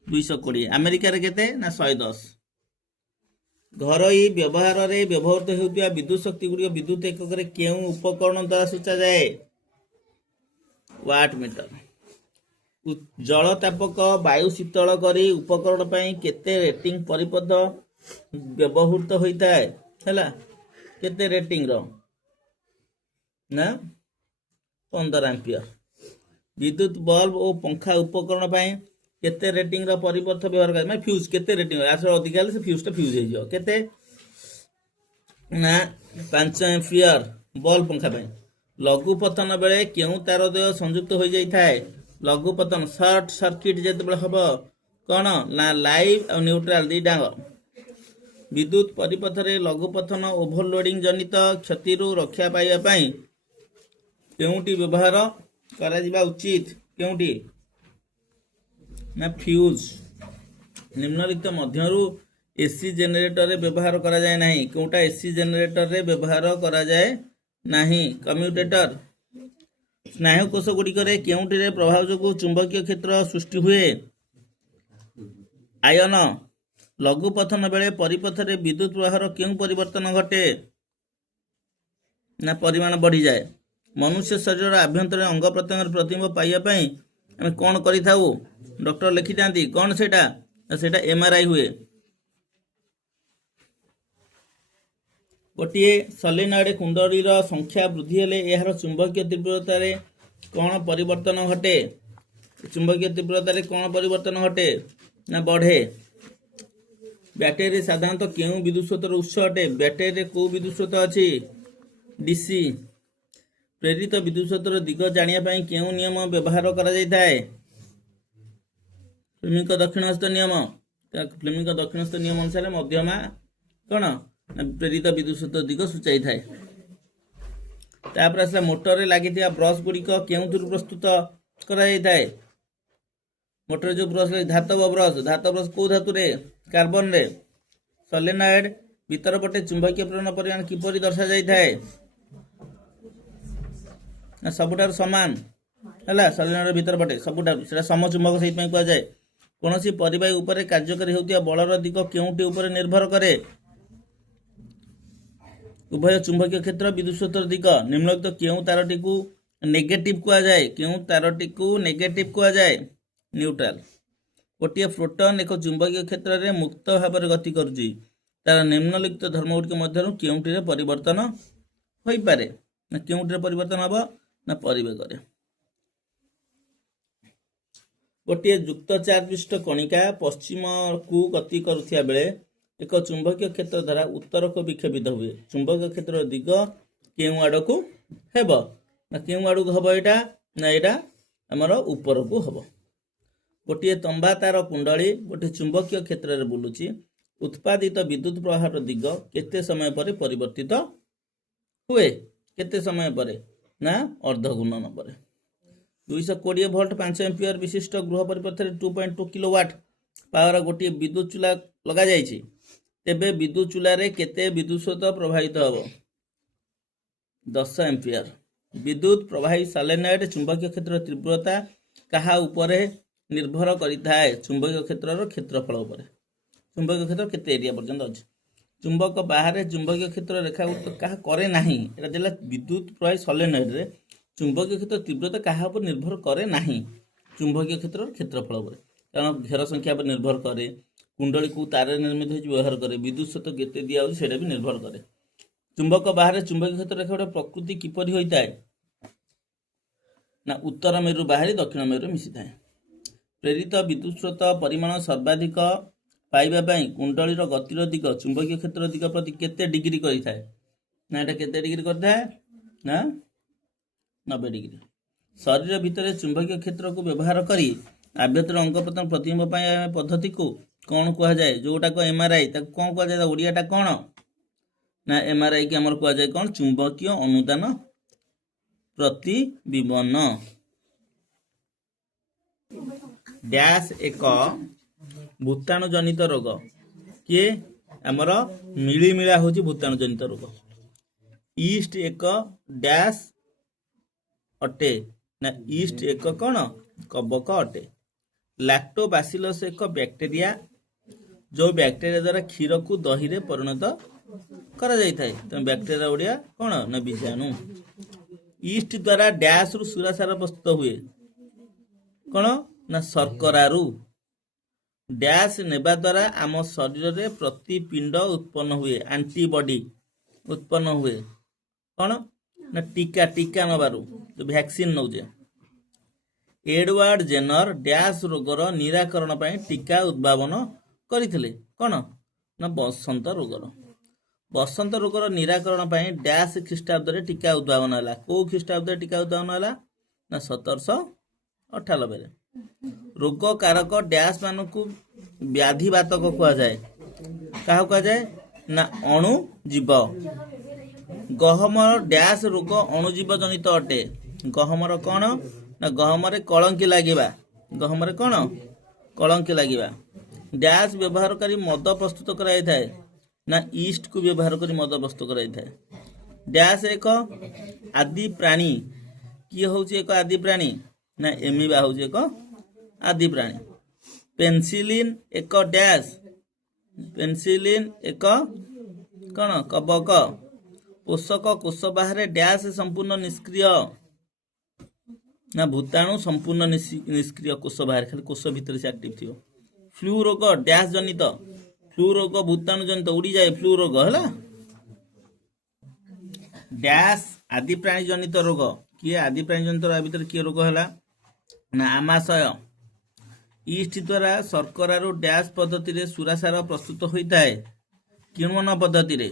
220। ଆମେରିକାରେ କେତେ? ନା 110। ଘରୋଇ ବ୍ୟବହାରରେ ବ୍ୟବହୃତ ହେଉଥିବା ବିଦ୍ୟୁତ୍ ଶକ୍ତି ଗୁଡ଼ିକ ବିଦ୍ୟୁତ୍ ଏକକରେ କେଉଁ ଉପକରଣ ଦ୍ୱାରା ସୂଚାଯାଏ? Watt metre. ଜଳତାପକ ବାୟୁ ଶୀତଳ କରି ଉପକରଣ ପାଇଁ କେତେ ରେଟିଂ ପରିପଥ ବ୍ୟବହୃତ ହୋଇଥାଏ? ହେଲା, କେତେ ରେଟିଂର? ନା 15 ଆମ୍ପିୟର। ବିଦ୍ୟୁତ୍ ବଲ୍ବ ଓ ପଙ୍ଖା ଉପକରଣ ପାଇଁ କେତେ ରେଟିଂର ପରିପଥ ବ୍ୟବହାର କରାଯାଏ? ମାନେ ଫ୍ୟୁଜ୍ କେତେ ରେଟିଂ? ଆସର ଅଧିକା ହେଲେ ସେ ଫ୍ୟୁଜ୍ଟା ଫ୍ୟୁଜ୍ ହେଇଯିବ। କେତେ? ନା 5 ଆମ୍ପିୟର ବଲ୍ବ ପଙ୍ଖା ପାଇଁ। ଲଘୁ ପତନ ବେଳେ କେଉଁ ତାରଦ୍ୱୟ ସଂଯୁକ୍ତ ହୋଇଯାଇଥାଏ? ଲଘୁ ପତନ ସର୍ଟ ସର୍କିଟ୍ ଯେତେବେଳେ ହବ କ'ଣ? ନା ଲାଇଭ୍ ଆଉ ନ୍ୟୁଟ୍ରାଲ ଦିଟାଙ୍କ। विद्युत परिपथरे लघुपथन ओभरलोडिंग जनित क्षति रक्षा पाइबा पई केउटी व्यवहार करा जिबा उचित केउटी ना फ्यूज निम्नलिखित मध्यरु एसी जेनेरेटर रे व्यवहार करा जाए नहीं कोटा एसी जेनेरेटर रे व्यवहार करा जाए नहीं कम्यूटेटर स्नायुकोश गुड़िकरे केउटी प्रभाव जो चुंबकीय क्षेत्र सृष्टि हुए आयन लघुपथन बेले परिपथ रे विद्युत प्रवाहर क्यों परिवर्तन घटे ना परिमाण बढ़ी जाए मनुष्य शरीर आभ्यंतर अंग प्रत्यंग प्रतिबिंब पाइबा आम कौन करिथाउ डॉक्टर लिखि थांती कौन सेटा सेटा एमआरआई हुए गोटे सलेनॉइड कुंडलीर संख्या वृद्धि हेले यार चुंबकीय तीव्रता रे कौन परिवर्तन घटे चुंबकीय तीव्रता रे कौन परिवर्तन घटे ना बढ़े बैटेरी साधारणतः क्यों विद्युत स्रोतर उत्स अटे बैटेरी को विद्युत स्रोत अच्छी डीसी प्रेरित विद्युत स्रोतर दिग जानिया क्यों नियम व्यवहार करा जाए फ्लेमिंग दक्षिणहस्त नियम फ्लेमिंग दक्षिणहस्त नियम अनुसार मध्यमा कौन प्रेरित विद्युत स्रोत दिग सूचाई थाए तापर आसला मोटर लगी ब्रश गुड़िक क्यों प्रस्तुत करा जाए मोटर जो ब्रश धातव ब्रश कौ धातु रे कार्बन रे सलेनॉइड भीतर पटे चुंबकीय प्रेरण परिमाण किपरि दर्शा जाई थाए ना सबुठार समान है सलेनॉइड भीतर पटे सबुठार सेटा समचुंबक सहित कह जाए कौन सी परिवाही उपरे कार्यकारी होतिया बलर दिग केउटी उपरे निर्भर करे उभय चुंबकीय क्षेत्र विद्युत स्रोतर दिग निम्नलिखित क्यों तारटी को नेगेटिव कह जाए क्यों तारटी को नेगेटिव कह जाए न्यूट्रल गोटे प्रोटॉन एक चुंबकीय क्षेत्र में मुक्त भाव में गति करुच्ची तार निम्नलिखित धर्म गुड़िक मध्य केउटी परिवर्तन हो पारे ना केउटी परिवर्तन हम ना परिवेग गोटे युक्त चार्ज विशिष्ट कणिका पश्चिम को गति करुथिया बेले एक चुंबकीय क्षेत्र द्वारा उत्तर को विक्षेपित हुए चुंबकीय क्षेत्र दिग केउ आड़ को हेब ना केउ आड़ को हम यहाँ ना यहाँ आमर ऊपर को हम गोटे तंबा तार कुंडली गोटे चुंबकीय क्षेत्र में बुलुची उत्पादित विद्युत प्रवाह दिग केते समय पर परिवर्तित हुए केते समय पर ना अर्धगुणन पर 220 वोल्ट 5 एम्पियर विशिष्ट गृह परिपथ 2.2 किलोवाट पावर गोटे विद्युत चूल्हा लगा जाइछि तेबे विद्युत चूल्हा रे केते विद्युत स्रोत प्रवाहित हम 10 एम्पियर विद्युत प्रवाही सलेनॉइड चुंबकीय क्षेत्र तीव्रता कहा उपरे निर्भर करिथाए चुंबकीय क्षेत्र क्षेत्रफल उपर चुंबकीय क्षेत्र केते एरिया पर्यंत अछि चुंबक बाहर चुंबकीय क्षेत्र रेखा कहा करे नाही एटा देला विद्युत प्रवाही सलेनॉइड रे चुंबकीय क्षेत्र तीव्रता कहा पर निर्भर करे नाही चुंबकीय क्षेत्र क्षेत्रफल उपर कारण घेर संख्या पर निर्भर करे कुंडली को तार निर्मित हो व्यवहार करे विद्युत स्रोत केते दिया हो सेटा भी निर्भर करे चुंबक बाहर चुंबकीय क्षेत्र रेखा गोटे प्रकृति किपरि होइताए ना उत्तर मेरु बाहरी दक्षिण मेरु मिसी थाए प्रेरित विद्युत स्रोत परिमाण सर्वाधिक पाइबा पई कुंडलीर गतिर दिग चुंबकीय क्षेत्र दिग प्रति केते डिग्री करिथाए ना एटा केते डिग्री करथाए ना 90 डिग्री शरीर भितर चुंबकीय क्षेत्र को व्यवहार करी आभ्यंतर अंग प्रत्यंग प्रतिबिंब पद्धति को कौन कह जाए जोटा को एमआरआई ताको कौन कह जाए ओडियाटा कौन ना एमआरआई के हमर कह जाए कौन चुंबकीय अनुदान प्रतिबिंबन डैश एक भूताणु जनित रोग किए आमर मिलीमिला हूँ भूताणु जनित रोग ईस्ट एक डैश अटे ना ईस्ट एक कौन कबक अटे लैक्टोबासिलस एक बैक्टेरिया जो बैक्टेरिया द्वारा क्षीर को दही रे परिणत करा जाय थाए तो बैक्टेरिया ओडिया कौन ना बीजाणु ईस्ट द्वारा डैश रु सुरासार प्रस्तुत हुए कौन ना शर्करारू डैश नेबा द्वारा आम शरीर में प्रतिपिंड उत्पन्न हुए एंटीबॉडी उत्पन्न हुए कौन ना टीका टीका नबारू जो वैक्सीन नौजे एडवर्ड जेनर डैश रोगर निराकरण पर टीका उद्भावन करथिले कौन ना बसंत रोगर निराकरण पर डैश ख्रीष्टाब्द रे टीका उद्भावन है को ख्रीष्टाब्द टीका उद्भावन है ना 1798 रोग कारक डैश मान को व्याधिवातक कह जाए क्या कह जाए ନା ଅଣୁଜୀବ। ଗହମର ଡ୍ୟାସ୍ ରୋଗ ଅଣୁଜୀବ ଜନିତ ଅଟେ। ଗହମର କ'ଣ ନା ଗହମରେ କଳଙ୍କି ଲାଗିବା। ଗହମରେ କ'ଣ କଳଙ୍କି ଲାଗିବା। ଡ୍ୟାସ୍ ବ୍ୟବହାରକାରୀ ମଦ ପ୍ରସ୍ତୁତ କରାଯାଇଥାଏ ନା ଇଷ୍ଟକୁ ବ୍ୟବହାର କରି ମଦ ପ୍ରସ୍ତୁତ କରାଯାଇଥାଏ। ଡ୍ୟାସ୍ ଏକ ଆଦି ପ୍ରାଣୀ। କିଏ ହେଉଛି ଏକ ଆଦି ପ୍ରାଣୀ ନା ଏମିବା ହେଉଛି ଏକ ଆଦି ପ୍ରାଣୀ। ପେନିସିଲିନ୍ ଏକ ଡ୍ୟାସ୍। ପେନିସିଲିନ୍ ଏକ କ'ଣ କବକ। ପୋଷକ କୋଷ ବାହାରେ ଡ୍ୟାସ୍ ସମ୍ପୂର୍ଣ୍ଣ ନିଷ୍କ୍ରିୟ ନା ଭୂତାଣୁ ସମ୍ପୂର୍ଣ୍ଣ ନିଷ୍କ୍ରିୟ। କୋଷ ବାହାରେ ଖାଲି କୋଷ ଭିତରେ ସେ ଆକ୍ଟିଭ ଥିବ। ଫ୍ଲୁ ରୋଗ ଡ୍ୟାସ୍ ଜନିତ। ଫ୍ଲୁ ରୋଗ ଭୂତାଣୁ ଜନିତ ଉଡ଼ିଯାଏ ଫ୍ଲୁ ରୋଗ ହେଲା। ଡ୍ୟାସ୍ ଆଦି ପ୍ରାଣୀ ଜନିତ ରୋଗ। କିଏ ଆଦି ପ୍ରାଣୀ ଜନିତ ଭିତରେ କିଏ ରୋଗ ହେଲା ନା ଆମାଶୟ। ଇଷ୍ଟ ଦ୍ୱାରା ଶର୍କରାରୁ ଡ୍ୟାସ୍ ପଦ୍ଧତିରେ ସୁରାସାର ପ୍ରସ୍ତୁତ ହୋଇଥାଏ। କିଣ୍ୱନ ପଦ୍ଧତିରେ।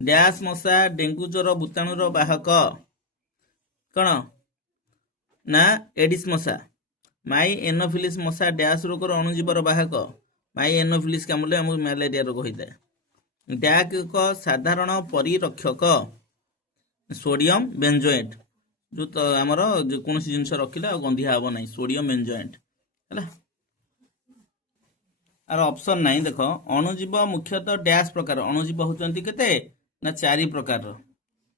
ଡ୍ୟାସ୍ ମଶା ଡେଙ୍ଗୁ ଜ୍ୱର ଭୂତାଣୁର ବାହକ। କ'ଣ ନା ଏଡିସ୍ ମଶା। ମାଇ ଏନୋଫିଲିସ୍ ମଶା ଡ୍ୟାସ୍ ରୋଗର ଅଣୁଜୀବର ବାହକ। ମାଇ ଏନୋଫିଲିସ୍ କାମୁଡ଼ିଲେ ଆମକୁ ମ୍ୟାଲେରିଆ ରୋଗ ହୋଇଥାଏ। ଡ୍ୟାକ୍ ଏକ ସାଧାରଣ ପରିରକ୍ଷକ। ସୋଡ଼ିୟମ ବେଞ୍ଜୋଏଟ୍ ଯେଉଁ ଆମର ଯେକୌଣସି ଜିନିଷ ରଖିଲେ ଆଉ ଗନ୍ଧିଆ ହେବ ନାହିଁ। ସୋଡ଼ିୟମ ବେଞ୍ଜୋଏଟ୍ ହେଲା। ଆର ଅପସନ୍ ନାହିଁ। ଦେଖ ଅଣୁଜୀବ ମୁଖ୍ୟତଃ ଡ୍ୟାସ୍ ପ୍ରକାର। ଅଣୁଜୀବ ହେଉଛନ୍ତି କେତେ ନା 4 ପ୍ରକାରର।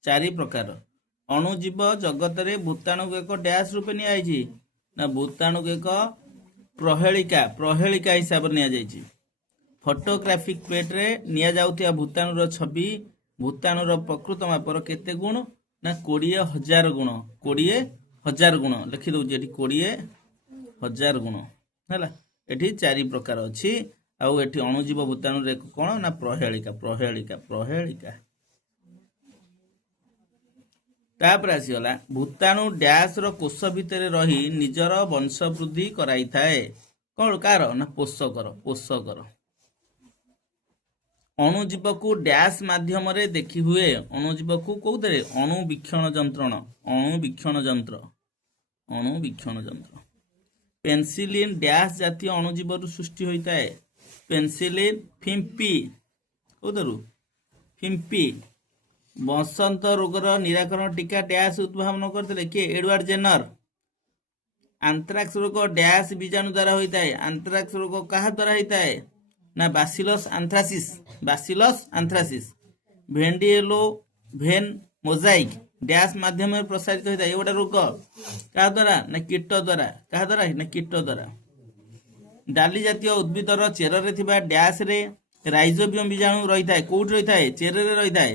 4 ପ୍ରକାର ଅଣୁଜୀବ ଜଗତରେ ଭୂତାଣୁକୁ ଏକ ଡ୍ୟାସ୍ ରୂପେ ନିଆଯାଇଛି ନା ଭୂତାଣୁକୁ ଏକ ପ୍ରହେଳିକା ହିସାବରେ ନିଆଯାଇଛି। ଫଟୋଗ୍ରାଫିକ୍ ପ୍ଲେଟ୍ରେ ନିଆଯାଉଥିବା ଭୂତାଣୁର ଛବି ଭୂତାଣୁର ପ୍ରକୃତ ମାପର କେତେ ଗୁଣ ନା 20,000 ଗୁଣ। 20,000 ଗୁଣ ଲେଖିଦେଉଛି ଏଠି 20,000 ଗୁଣ ହେଲା। ଏଠି 4 ପ୍ରକାର ଅଛି। ଆଉ ଏଠି ଅଣୁଜୀବ ଭୂତାଣୁରେ କ'ଣ ନା ପ୍ରହେଳିକା। ତାପରେ ଆସିଗଲା ଭୂତାଣୁ ଡ୍ୟାସ୍ର କୋଷ ଭିତରେ ରହି ନିଜର ବଂଶ ବୃଦ୍ଧି କରାଇଥାଏ। କ'ଣ କାହାର ନା ପୋଷକର। ଅଣୁଜୀବକୁ ଡ୍ୟାସ୍ ମାଧ୍ୟମରେ ଦେଖି ହୁଏ। ଅଣୁଜୀବକୁ କୋଉଥିରେ ଅଣୁବୀକ୍ଷଣ ଯନ୍ତ୍ର। ପେନିସିଲିନ୍ ଡ୍ୟାସ୍ ଜାତୀୟ ଅଣୁଜୀବରୁ ସୃଷ୍ଟି ହୋଇଥାଏ। ପେନିସିଲିନ୍ ଫିମ୍ପି। ବସନ୍ତ ରୋଗର ନିରାକରଣ ଟୀକା ଡ୍ୟାସ୍ ଉଦ୍ଭାବନ କରିଥିଲେ କିଏ ଏଡୱାର୍ଡ ଜେନର। ଆନ୍ଥ୍ରାକ୍ସ ରୋଗ ଡ୍ୟାସ୍ ବୀଜାଣୁ ଦ୍ୱାରା ହୋଇଥାଏ। ଆନ୍ଥ୍ରାକ୍ସ ରୋଗ କାହା ଦ୍ୱାରା ହୋଇଥାଏ ନା ବାସିଲସ୍ ଆନ୍ଥ୍ରାସିସ୍। ଭେଣ୍ଡିଏଲୋ ଭେନ୍ ମୋଜାଇକ୍ ଡ୍ୟାସ୍ ମାଧ୍ୟମରେ ପ୍ରସାରିତ ହୋଇଥାଏ। ଏ ଗୋଟେ ରୋଗ କାହା ଦ୍ୱାରା ନା କୀଟ ଦ୍ୱାରା। ଡାଲି ଜାତୀୟ ଉଦ୍ଭିଦର ଚେରରେ ଥିବା ଡ୍ୟାସ୍ରେ ରାଇଜୋବିୟମ ବୀଜାଣୁ ରହିଥାଏ। କୋଉଠି ରହିଥାଏ ଚେରରେ ରହିଥାଏ।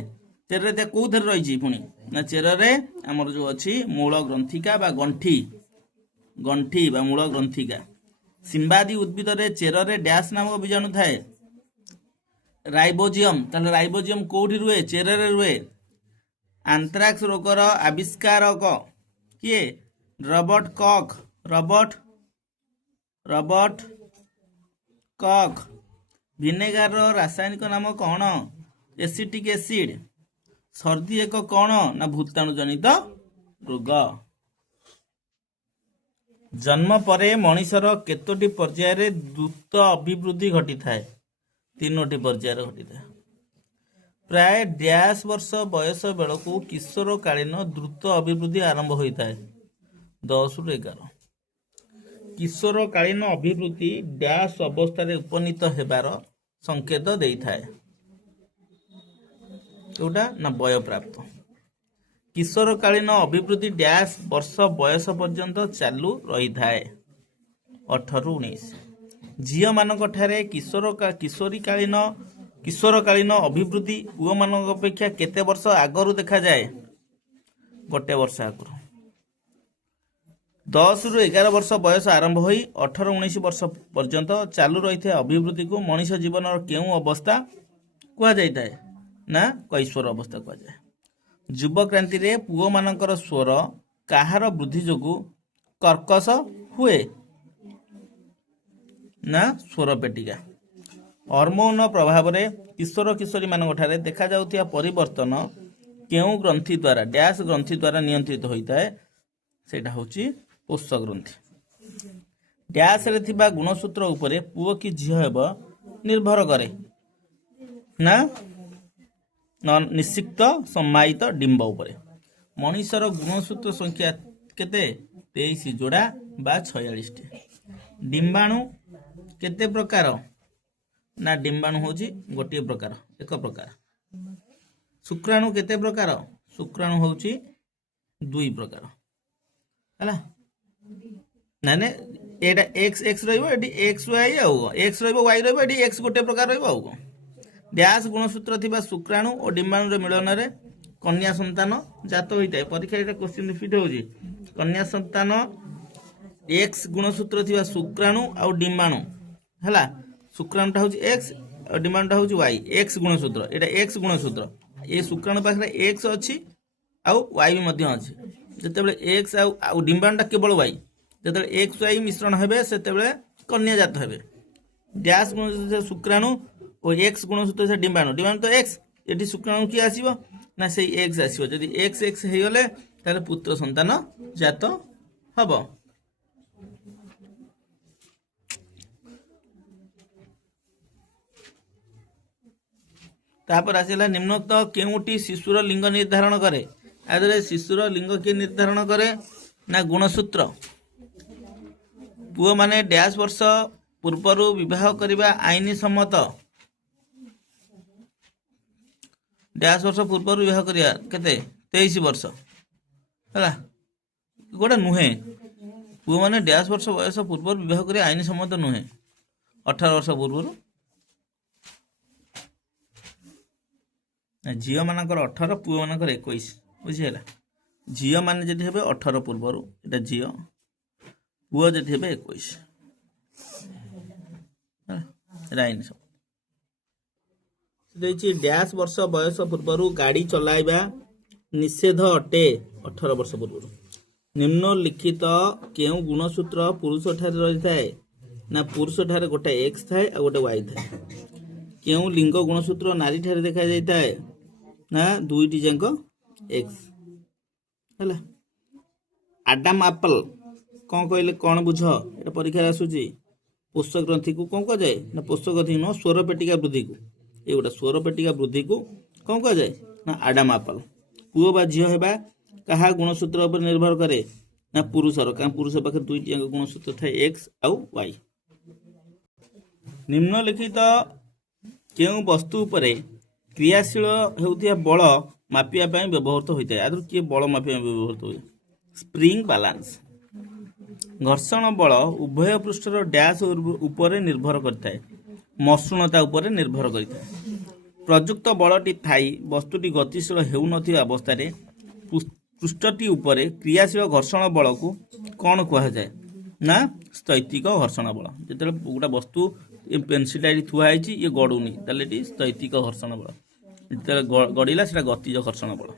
ଚେରରେ କୋଉଥିରେ ରହିଛି ପୁଣି ନା ଚେରରେ ଆମର ଯୋଉ ଅଛି ମୂଳ ଗ୍ରନ୍ଥିକା ବା ଗଣ୍ଠି ବା ମୂଳ ଗ୍ରନ୍ଥିକା। ସିମ୍ବାଦି ଉଦ୍ଭିଦରେ ଚେରରେ ଡ୍ୟାସ୍ ନାମକ ବୀଜାଣୁ ଥାଏ। ରାଇବୋଜିୟମ। ତାହେଲେ ରାଇବୋଜିୟମ କୋଉଠି ରୁହେ ଚେରରେ ରୁହେ। ଆନ୍ଥ୍ରାକ୍ସ ରୋଗର ଆବିଷ୍କାରକ କିଏ ରବର୍ଟ କକ୍। ଭିନେଗାରର ରାସାୟନିକ ନାମ କ'ଣ ଏସିଟିକ୍ ଏସିଡ୍। ସର୍ଦ୍ଦି ଏକ କ'ଣ ନା ଭୂତାଣୁ ଜନିତ ରୋଗ। ଜନ୍ମ ପରେ ମଣିଷର କେତୋଟି ପର୍ଯ୍ୟାୟରେ ଦ୍ରୁତ ଅଭିବୃଦ୍ଧି ଘଟିଥାଏ 3ଟି ପର୍ଯ୍ୟାୟରେ ଘଟିଥାଏ। ପ୍ରାୟ 10 ବର୍ଷ ବୟସ ବେଳକୁ କିଶୋରକାଳୀନ ଦ୍ରୁତ ଅଭିବୃଦ୍ଧି ଆରମ୍ଭ ହୋଇଥାଏ 10ରୁ 11। କିଶୋରକାଳୀନ ଅଭିବୃଦ୍ଧି ଡ୍ୟାସ୍ ଅବସ୍ଥାରେ ଉପନୀତ ହେବାର ସଂକେତ ଦେଇଥାଏ। ଯୋଉଟା ନା ବୟପ୍ରାପ୍ତ। କିଶୋରକାଳୀନ ଅଭିବୃଦ୍ଧି ଡ୍ୟାସ୍ ବର୍ଷ ବୟସ ପର୍ଯ୍ୟନ୍ତ ଚାଲୁ ରହିଥାଏ 18ରୁ 19। ଝିଅମାନଙ୍କ ଠାରେ କିଶୋରକାଳୀନ ଅଭିବୃଦ୍ଧି ପୁଅମାନଙ୍କ ଅପେକ୍ଷା କେତେ ବର୍ଷ ଆଗରୁ ଦେଖାଯାଏ 1 ବର୍ଷ ଆଗରୁ। 10ରୁ 11 ବର୍ଷ ବୟସ ଆରମ୍ଭ ହୋଇ 18-19 ବର୍ଷ ପର୍ଯ୍ୟନ୍ତ ଚାଲୁ ରହିଥିବା ଅଭିବୃଦ୍ଧିକୁ ମଣିଷ ଜୀବନର କେଉଁ ଅବସ୍ଥା କୁହାଯାଇଥାଏ ନା କୈଶୋର ଅବସ୍ଥା କୁହାଯାଏ। ଯୁବକ୍ରାନ୍ତିରେ ପୁଅମାନଙ୍କର ସ୍ୱର କାହାର ବୃଦ୍ଧି ଯୋଗୁଁ କର୍କଶ ହୁଏ ନା ସ୍ୱର ପେଟିକା। ହରମୋନ ପ୍ରଭାବରେ କିଶୋରୀମାନଙ୍କ ଠାରେ ଦେଖାଯାଉଥିବା ପରିବର୍ତ୍ତନ କେଉଁ ଗ୍ରନ୍ଥି ଦ୍ୱାରା ଡ୍ୟାସ୍ ଗ୍ରନ୍ଥି ଦ୍ୱାରା ନିୟନ୍ତ୍ରିତ ହୋଇଥାଏ ସେଇଟା ହେଉଛି ପୋଷ ଗ୍ରନ୍ଥି। ଡ୍ୟାସ୍ରେ ଥିବା ଗୁଣସୂତ୍ର ଉପରେ ପୁଅ କି ଝିଅ ହେବ ନିର୍ଭର କରେ ନା निश्चित सम्मायित डिम्ब उपरे मनीषर गुणसूत्र संख्या केते 23 जोड़ा बा 46 डिम्बाणु केते प्रकार ना डिम्बाणु होची गोटे प्रकार एक प्रकार शुक्राणु केते प्रकार शुक्राणु होची दुई प्रकार हला ना ने एटा एक्स एक्स रहइबो एटी एक्स वाई आउ एक्स रहइबो वाई रहइबो एटी एक्स गोटे प्रकार रहइबो आउ डैश गुणसूत्र थिबा शुक्राणु और डिम्बाणु रे मिलन रे कन्या संतान जात होइताय परीक्षा एटा क्वेश्चन रिपीट होउची कन्या संतान एक्स गुणसूत्र थिबा शुक्राणु और डिम्बाणु हला शुक्राणुटा होची एक्स और डिम्बाणुटा होची वाई एक्स गुणसूत्र एटा एक्स गुणसूत्र ए शुक्राणु पाखरे एक्स अछि आउ वाई भी मध्य अछि जेतेबेले एक्स आउ डिम्बाणुटा केवल वाई जेतेबेले एक्स वाई मिश्रण हेबे सेतेबेले कन्या जात हेबे डैश गुणसूत्र शुक्राणु और एक्स गुणसूत्र से डिम्बाणु डिम्बाणु तो एक्स एटी शुक्राणु की आसीबो ना से एक्स आसीबो जदि एक्स एक्स हे गले ताले पुत्र संतान जात हबो तापर आसिला निम्नोक्त केउटी शिशुर लिंग निर्धारण करे आदरे शिशुर लिंग के निर्धारण करे ना गुणसूत्र पुओ माने डैश वर्ष पूर्वरु विवाह करिबा आईनी सम्मत डैश वर्ष पूर्वरु विवाह करिया केते 23 वर्ष हला गोटा नुहे पुओ माने डैश वर्ष बयस पूर्वरु विवाह करिया आईनी सम्मत नुहे 18 वर्ष पूर्वरु झील मानकर 18 पुओ मानकर 21 बुझीगला झील मान जदि हेबे 18 पूर्वरु एटा झील पुओ जदि हेबे 21 राइन सब देछि डैश वर्ष बयस पूर्वरु गाड़ी चलाइबा निषेध अटे 18 वर्ष पूर्वरु निम्नलिखित केउ गुणसूत्र पुरुष ठारे रहि थाए ना पुरुष ठारे गोटे एक्स थाए आ गोटे वाई थाए केउ लिंग गुणसूत्र नारी ठारे देखा जाय थाए ना दुईटी जांक एक्स हला आडाम एप्पल कौन कहले कौन बुझ एटा परीक्षा आसुची पोषक ग्रंथि को कौन कह जाए ना पोषक ग्रंथि न स्वर पेटिका वृद्धि को ये गोटा स्वर पेटिका वृद्धि को कौन कह जाए ना आडाम एप्पल पुओ बा झियो हेबा कहा गुणसूत्र पर निर्भर करे ना पुरुषर का पुरुष पाखे दुईटी जांक गुणसूत्र थाए एक्स आउ वाई निम्नलिखित केउ वस्तु उपरे क्रियाशील हेउथिया बल मापिया पय व्यवहृत होइताय आदर के बल मापिया व्यवहृत होय स्प्रिंग बैलेंस घर्षण बल उभय पृष्ठर डैश उपरे निर्भर करथाय मसृणता उपरे निर्भर करथाय प्रयुक्त बलटी थाई वस्तुटी गतिशील हेउ नथिबा अवस्था रे पृष्ठटी उपरे क्रियाशील घर्षण बल को कोन कहा जाय ना स्थैतिक घर्षण बल जेतले गोटा वस्तु पेनसिल आइडी थुआ है ये गड़ुनी ताले स्थैतिक घर्षण बल गड़िला से गतिज घर्षण बल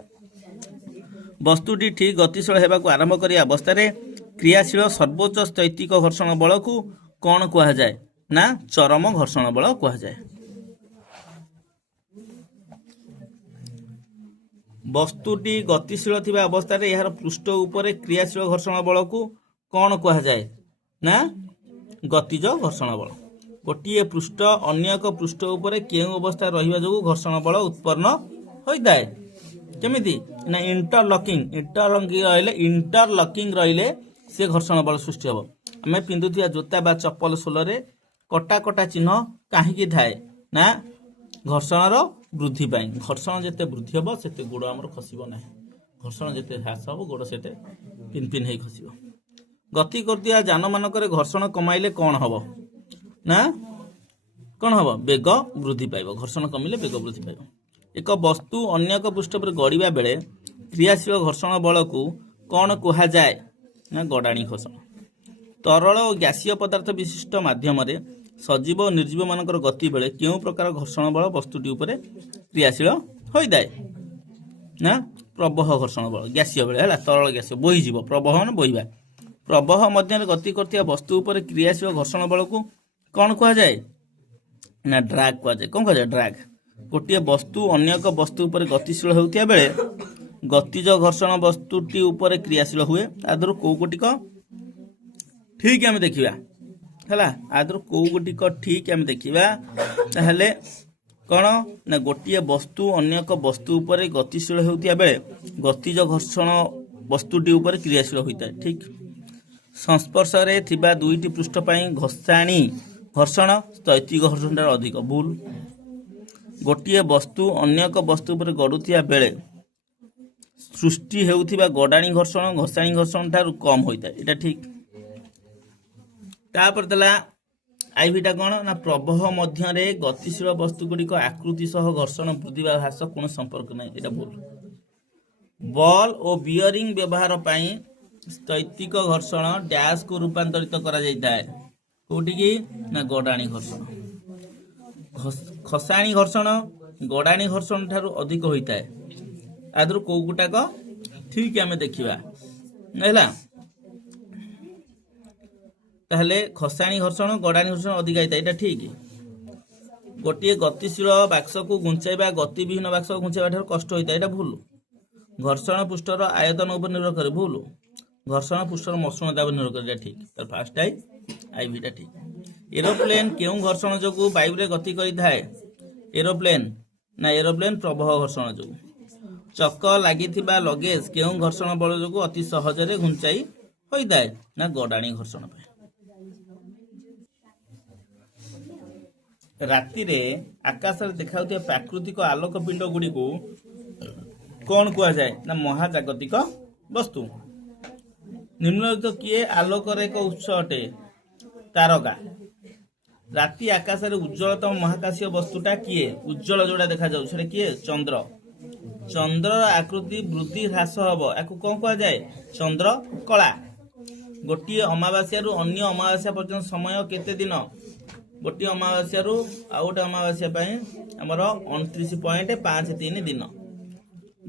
वस्तुटी ठीक गतिशील हेबाकु आरंभ करी अवस्था रे क्रियाशील सर्वोच्च स्थैतिक घर्षण बल को कौन कहा जाए ना चरम घर्षण बल कहा जाए वस्तुटी गतिशील थिबा अवस्था रे यार पृष्ठ उपरे क्रियाशील घर्षण बल को कौन कहा जाए ना गतिज घर्षण बल गोटे पृष्ठ अन्य एक पृष्ठ उपरे केउ अवस्था रहिबा जोगु घर्षण बल उत्पन्न होइताय केमिति ना इंटरलॉकिंग रहिले से घर्षण बल सृष्टि हबो हमें पिंदुथिया जोता बा चप्पल सोलरे कटा कटा चिन्ह काहे थाए ना घर्षणर वृद्धि पाई घर्षण जेते वृद्धि हबो सेते गोड़ हमर खसिबो नाही घर्षण जेते ह्रास हबो गोड़ सेते पिन पिन हे खसिबो गति करतिया जान मानकरे घर्षण कमाइले कोन हबो ना कौन हम बेग वृद्धि पाइब घर्षण कमिले बेग वृद्धि पाइब एक वस्तु अन्य एक पृष्ठ पर गड़िबा बेले क्रियाशील घर्षण बल को कौन कहा जाए ना गड़ाणी घर्षण तरल और गैसीय पदार्थ विशिष्ट माध्यम सजीव और निर्जीव मानकर गति बेले केउ प्रकार घर्षण बल वस्तुटी उपरे क्रियाशील होइदाए ना प्रवाह घर्षण बल गैसीय बेले हला तरल गैसीय बोही जीव प्रवाह न बोहिबा प्रवाह मध्य गति करथिया वस्तु उपरे क्रियाशील घर्षण बल को कौन कहा जाए ना ड्रैग कहा जाए कौन कहा जाए ड्रैग गोटे वस्तु अन्य एक वस्तु उपरे गतिशील होउथिया बेले गतिज घर्षण वस्तुटी उपरे क्रियाशील हुए आदर को गोटिक ठीक आम देखा है आदर को गोटिक ठीक आम देखा ताहले कौन ना गोटे वस्तु अन्य एक वस्तु उपर गतिशील होता बेले गतिज घर्षण वस्तुटी उपर क्रियाशील होता है। ठीक संस्पर्श में थिबा दुईटी पृष्ठ पर घषाणी घर्षण स्थैतिक घर्षण अधिक भूल। गोटे वस्तु अन्य एक वस्तु उपर गड़ुथिया बेले सृष्टि हेउथिबा गड़ाणी घर्षण घषाणी घर्षण ठारू कम होता है। एटा ठीक। तापर देला आईवीटा कौन ना प्रवाह मध्य गतिशील वस्तु गुड़िक आकृति सह घर्षण वृद्धि ह्रास कौन संपर्क नहीं। एटा भूल। बल और बियरिंग व्यवहार पाई स्थैतिक घर्षण डैश को रूपांतरित करा जाता है कोटी की ना गड़ाणी घर्षण। खसाणी घर्षण गड़ाणी घर्षण ठारू अधिक होता है। आदर को गुटाक ठीक आम देखा है ताहले खसाणी घर्षण गड़ाणी घर्षण अधिक होता है। ठीक। गोटे गतिशील बाक्स को घुंचाइबा गतिविहीन बाक्स को घुंचाइबा ठारू कष्ट होता है। एटा भूल। घर्षण पृष्ठर आयतन उपर निर्भर करे भूल। घर्षण पृष्ठर मसृणता उपर निर्भर करे। ठीक। तर फास्ट आईवीटा ठीक। एरोप्लेन केउ घर्षण जोगु वायु रे गति करिथाय एरोप्लेन ना एरोप्लेन प्रवाह घर्षण जोगु। चक लागिथिबा लगेज केउ घर्षण बल जोगु अति सहजरे घुंचाई होइताय ना गड़ाणी घर्षण पे। राति रे आकाश रे देखाउथिबा प्राकृतिक आलोक पिंड गुडी को कौन कुआ जाए ना महाजागतिक वस्तु। निम्नलिखित किए आलोकर एक उत्स अटे तारका। राति आकाश रे उज्जवलतम महाकाशीय वस्तुटा किए उज्जवल जोड़ा देखा जाउ सेटा किए चंद्र। चंद्र आकृति वृद्धि ह्रास हब याकू कौन कुआ जाए चंद्र कला। गोटे अमावास्या रु अन्य अमावास्या पर्यंत समय केते दिन गोटे अमावास्या रु आ गोटे अमावास्या आमर 29.53 दिन।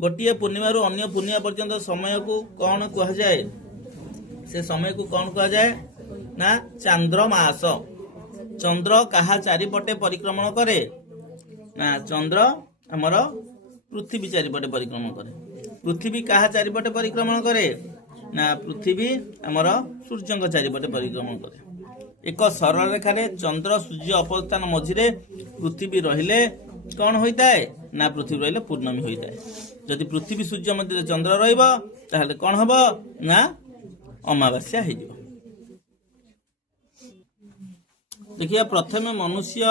गोटे पूर्णिमा रु अन्य पूर्णिमा पर्यंत समय को कौन कुआ जाए से समय को कौन कुआ जाए ना चांद्रमास। चंद्र कहा चारिपटे परिक्रमण करे ना चंद्र आमर पृथ्वी चारिपटे परिक्रमण करे। पृथ्वी कहा चारिपटे परिक्रमण करे ना पृथ्वी आमर सूर्य चारिपटे परिक्रमण करे। एक सरल रेखा चंद्र सूर्य अवस्थान मझिरे पृथ्वी रहिले कौन होता है ना पृथ्वी रहिले पूर्णमी होता है। जदि पृथ्वी सूर्य मध्य चंद्र रहिबो ताहले कौन हबो ना अमावास्या हो। देखिए प्रथम मनुष्य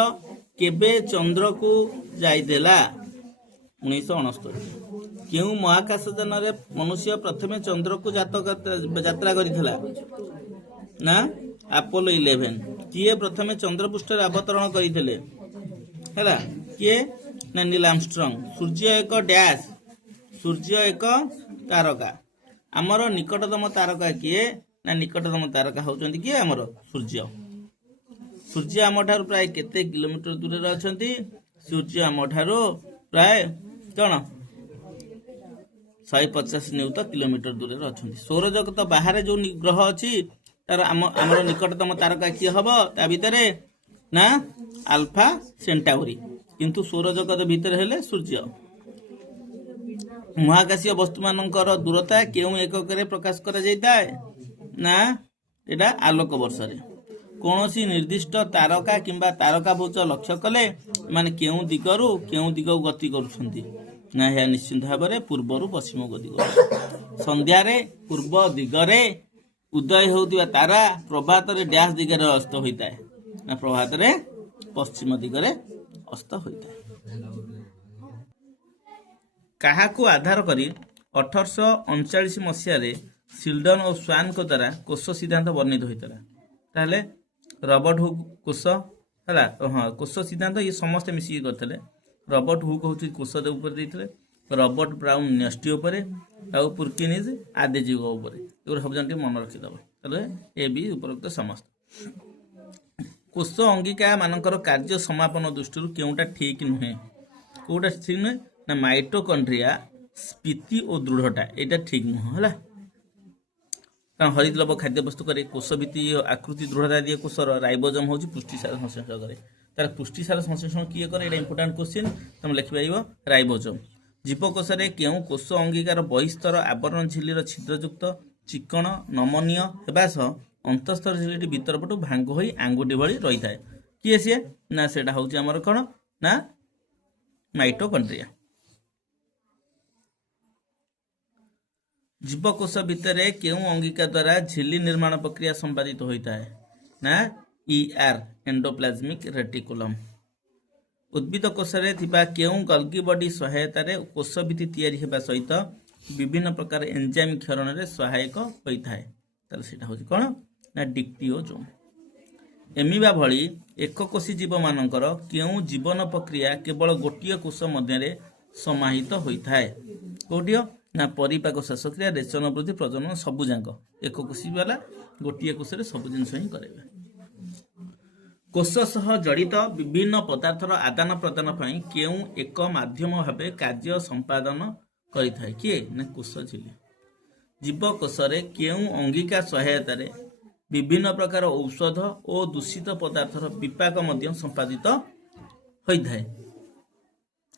केबे चंद्र को जाइदेला 1969। केउ महाकाशयान रे मनुष्य प्रथमे चंद्र को यात्रा करिथिला ना अपोलो 11। किए प्रथमे चंद्रपृष्ठ अवतरण करथिले हैला किए ना नील आर्मस्ट्रंग। सूर्य एक डैश सूर्य एक तारका। आमर निकटतम तारका किए ना निकटतम तारका होचंती किए आमर सूर्य। सूर्य आम ठारू प्राय केते किलोमीटर दूर रे अछंती सूर्य आम ठारू प्राय कौन 150 नियुत किलोमीटर दूर रे अछंती। सौरजगत बाहर जो ग्रह अछि तार आमर निकटतम तारका किए हबो ता भितरे ना अल्फा सेंटाउरी किंतु सौरजगत भितर हेले सूर्य। महाकाशीय वस्तु मानकर दूरता केउ एकक रे प्रकाश करा जायता है ना एटा आलोक वर्ष रे। कौनसी निर्दिष्ट तारका किंबा तारकापुंज लक्ष्य कले माने केउ दिगरु केउ दिग गति करूछंती ना या निश्चित भाव में पूर्वरु पश्चिम गति कर। संध्या रे पूर्व दिगरे उदय होउतिबा तारा प्रभात रे डैश दिगरे अस्त होइता है ना प्रभात रे पश्चिम दिगरे अस्त होइता है। काहाकू आधार करी 1839 मसीह रे सिल्डन और स्वान को द्वारा कोष सिद्धांत वर्णित होता ताहले रॉबर्ट हुक कोष है हाँ कोष सिद्धांत ये समस्ते मिसिक करते। रॉबर्ट हुक हूँ कोष देते रॉबर्ट ब्राउन न्यष्टि उपर आउ पुर्किनिज आदिजीव उपर एगुरा सब जन मन रखिदेव ताहले ए भी उपरोक्त समस्त। कोष अंगिका मानकर कार्य समापन दृष्टि केउटा ठीक नुहे कौटा ठीक नुहे ना माइटोकॉन्ड्रिया स्फीति और दृढ़ता यहाँ ठीक नुह है कारण हरिद्रव्य खाद्य प्रस्तुत करे कोष भित्ति आकृति दृढ़ता दिए कोषर राइबोजोम हूँ पुष्टिसार संश्लेषण करे तार पुष्टिसार संश्लेषण किए करे ये इंपोर्टाट क्वेश्चन तुम लिखिपर राइबोजोम। जीवकोश केउ कोष अंगिकार बहिस्तर आवरण झिल्लीर छिद्रयुक्त चिकण नमनीय होगा सह अंतस्तर झिल्ली भीतर पटू भांग हो आंगुठी भली रही है किए सी ना से हूँ आमर कौन ना माइटोकॉन्ड्रिया। जीवकोश भितर केउं अंगिका द्वारा झिल्ली निर्माण प्रक्रिया संपादित होता है ना ईआर एंडोप्लाज्मिक रेटिकुलम। उद्भिद कोश केउं गल्गी बॉडी सहायता रे कोश भित्ति तैयारी हेबा सहित विभिन्न प्रकार एंजाइम क्षरण में सहायक होता है ताले सेटा होची कोन ना डिक्टियोजोम। एमिबा भली एककोशी जीव मानकर केउं जीवन प्रक्रिया केवल गोटिए कोश मध्य समाहित होता है कोटियो ना परिपाक श्वासक्रिया रेचन वृद्धि प्रजनन सबू जाक एककोशी वाला गोटिए कोश सब जिनस ही करेगा। कोश सह जड़ित विभिन्न पदार्थर आदान प्रदान पई केउं एक माध्यम भाव कार्य संपादन करिथाय किए ना कोश झिल्ली। जीवकोश केउं अंगिका सहायता रे विभिन्न प्रकार औषध और दूषित पदार्थर विपाक मध्य संपादित होता है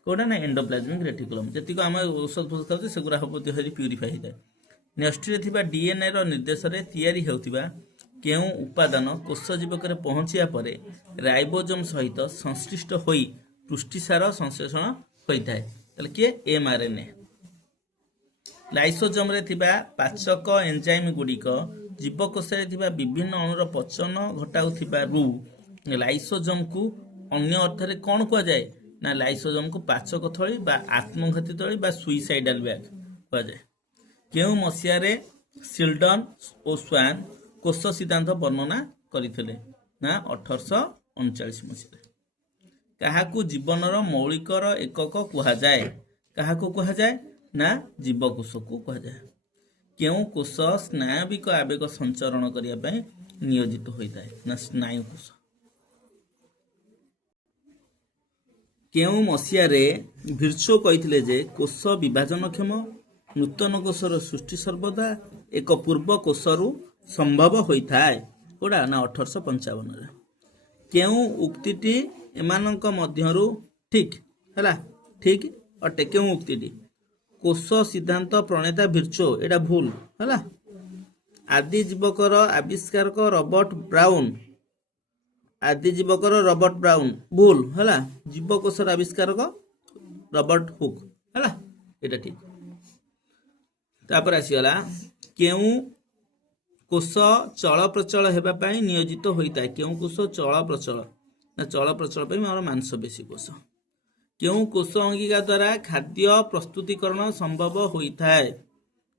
कोटा ना एंडोप्लाज्मिक रेटिकुलम। जी आम औषध फौषध खाऊे सेगुरा हम प्यूरीफाई होता है। न्यष्टि डीएनए निर्देश में तैयारी होता केउं उपादान कोश जीवक पहुँचा पर राइबोजोम सहित संश्लिष्ट होई पुष्टिसार संश्लेषण होता है किए एमआरएनए। लाइसोजोम रे थिबा पाचक एंजाइम गुड़िक जीवकोश विभिन्न अणुर पचन घटाऊथिबारु लाइसोजोम को अन्य अर्थ में कौन कहुए ना लाइसोजोम को पाचक थली बा आत्मघाती थली बा सुइसाइडल बैग कहुए। केउं मसीहारे सिल्डन और स्वान कोश सिद्धांत वर्णना करथिले ना 1839 मसीह। काहाकू जीवनर मौलिकर एकक कुहाजाए काहाकू कुहाजाए ना जीवकोश को कुहाजाए। केउं कोश स्नायविक आवेग संचरण करिया पई नियोजित होता है ना स्नायु कोश। केउं मसीहारे भिर्चो कहिथिले जे कोश विभाजनक्षम नूतन कोशर सृष्टि सर्वदा एक पूर्व कोशरु संभव होता है कोड़ा ना 1855। केउं उक्तिटी एमानंक मध्यरु ठीक हैला ठीक अटे केउं उक्तिटी कोश सिद्धांत प्रणेता भिर्चो एटा भूल हैला। आदि जीवकर आविष्कारक रॉबर्ट ब्राउन आदि जीवकर रॉबर्ट ब्राउन भूल हैला। जीवकोशर आविष्कारक रॉबर्ट हुक हैला एटा ठीक। तापर आसीगला केउं कोश चल प्रचल हेबा पई नियोजित होता है केउं कोश चल प्रचल ना चल प्रचल पई हमर मांसपेशी कोश। केउं कोश अंगिका द्वारा खाद्य प्रस्तुतिकरण संभव होता है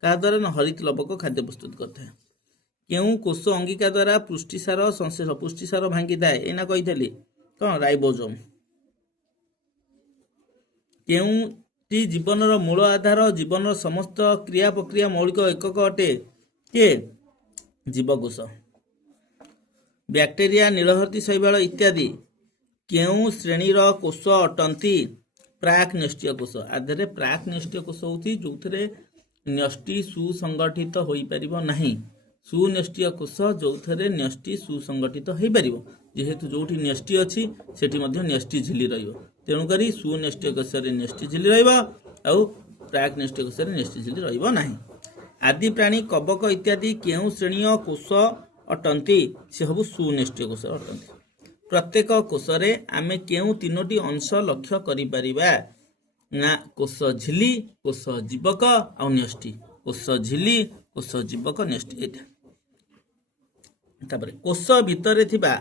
का द्वारा न हरित लवक खाद्य प्रस्तुत करता है। केउं कोश अंगिका द्वारा पुष्टिसार संश्लेष पुष्टिसार भांगी थाए एना कहिथली कौन राइबोजोम। केउंटी जीवनर मूल आधार जीवनर समस्त क्रिया प्रक्रिया मौलिक एकक अटे के जीवकोश। बैक्टेरिया नीलहर्ती शैवाल इत्यादि केउं श्रेणीर कोश अटंती प्राक न्यष्टीय कोश। आधे प्राक न्यष्टीय कोश होती जो न्यष्टि सुसंगठित हो पारिबो नहीं सुन्यष्टीय कोश जो न्यष्टि सुसंगठित हो पार जेहेतु जो न्यष्टि अच्छी सेठी मध्य न्यष्टि झिल्ली रहिबो तेणुक सुन्यष्टीय कोश न्यष्टि झिल्ली रहिबो प्राक न्यष्टीय कोश न्यष्टि झिल्ली रहिबो नहीं। आदि प्राणी कबक इत्यादि केउं श्रेणीय कोश अटंती से हबु सुन्यष्टीय कोश अटंती। प्रत्येक कोशरे आमे केउं तीनोटी अंश लक्ष्य करि परिबा ना कोश झिल्ली कोश जीवक आ न्यष्टि कोश झिल्ली कोश जीवक न्यष्टि एटा। तापर कोश भितरे थिबा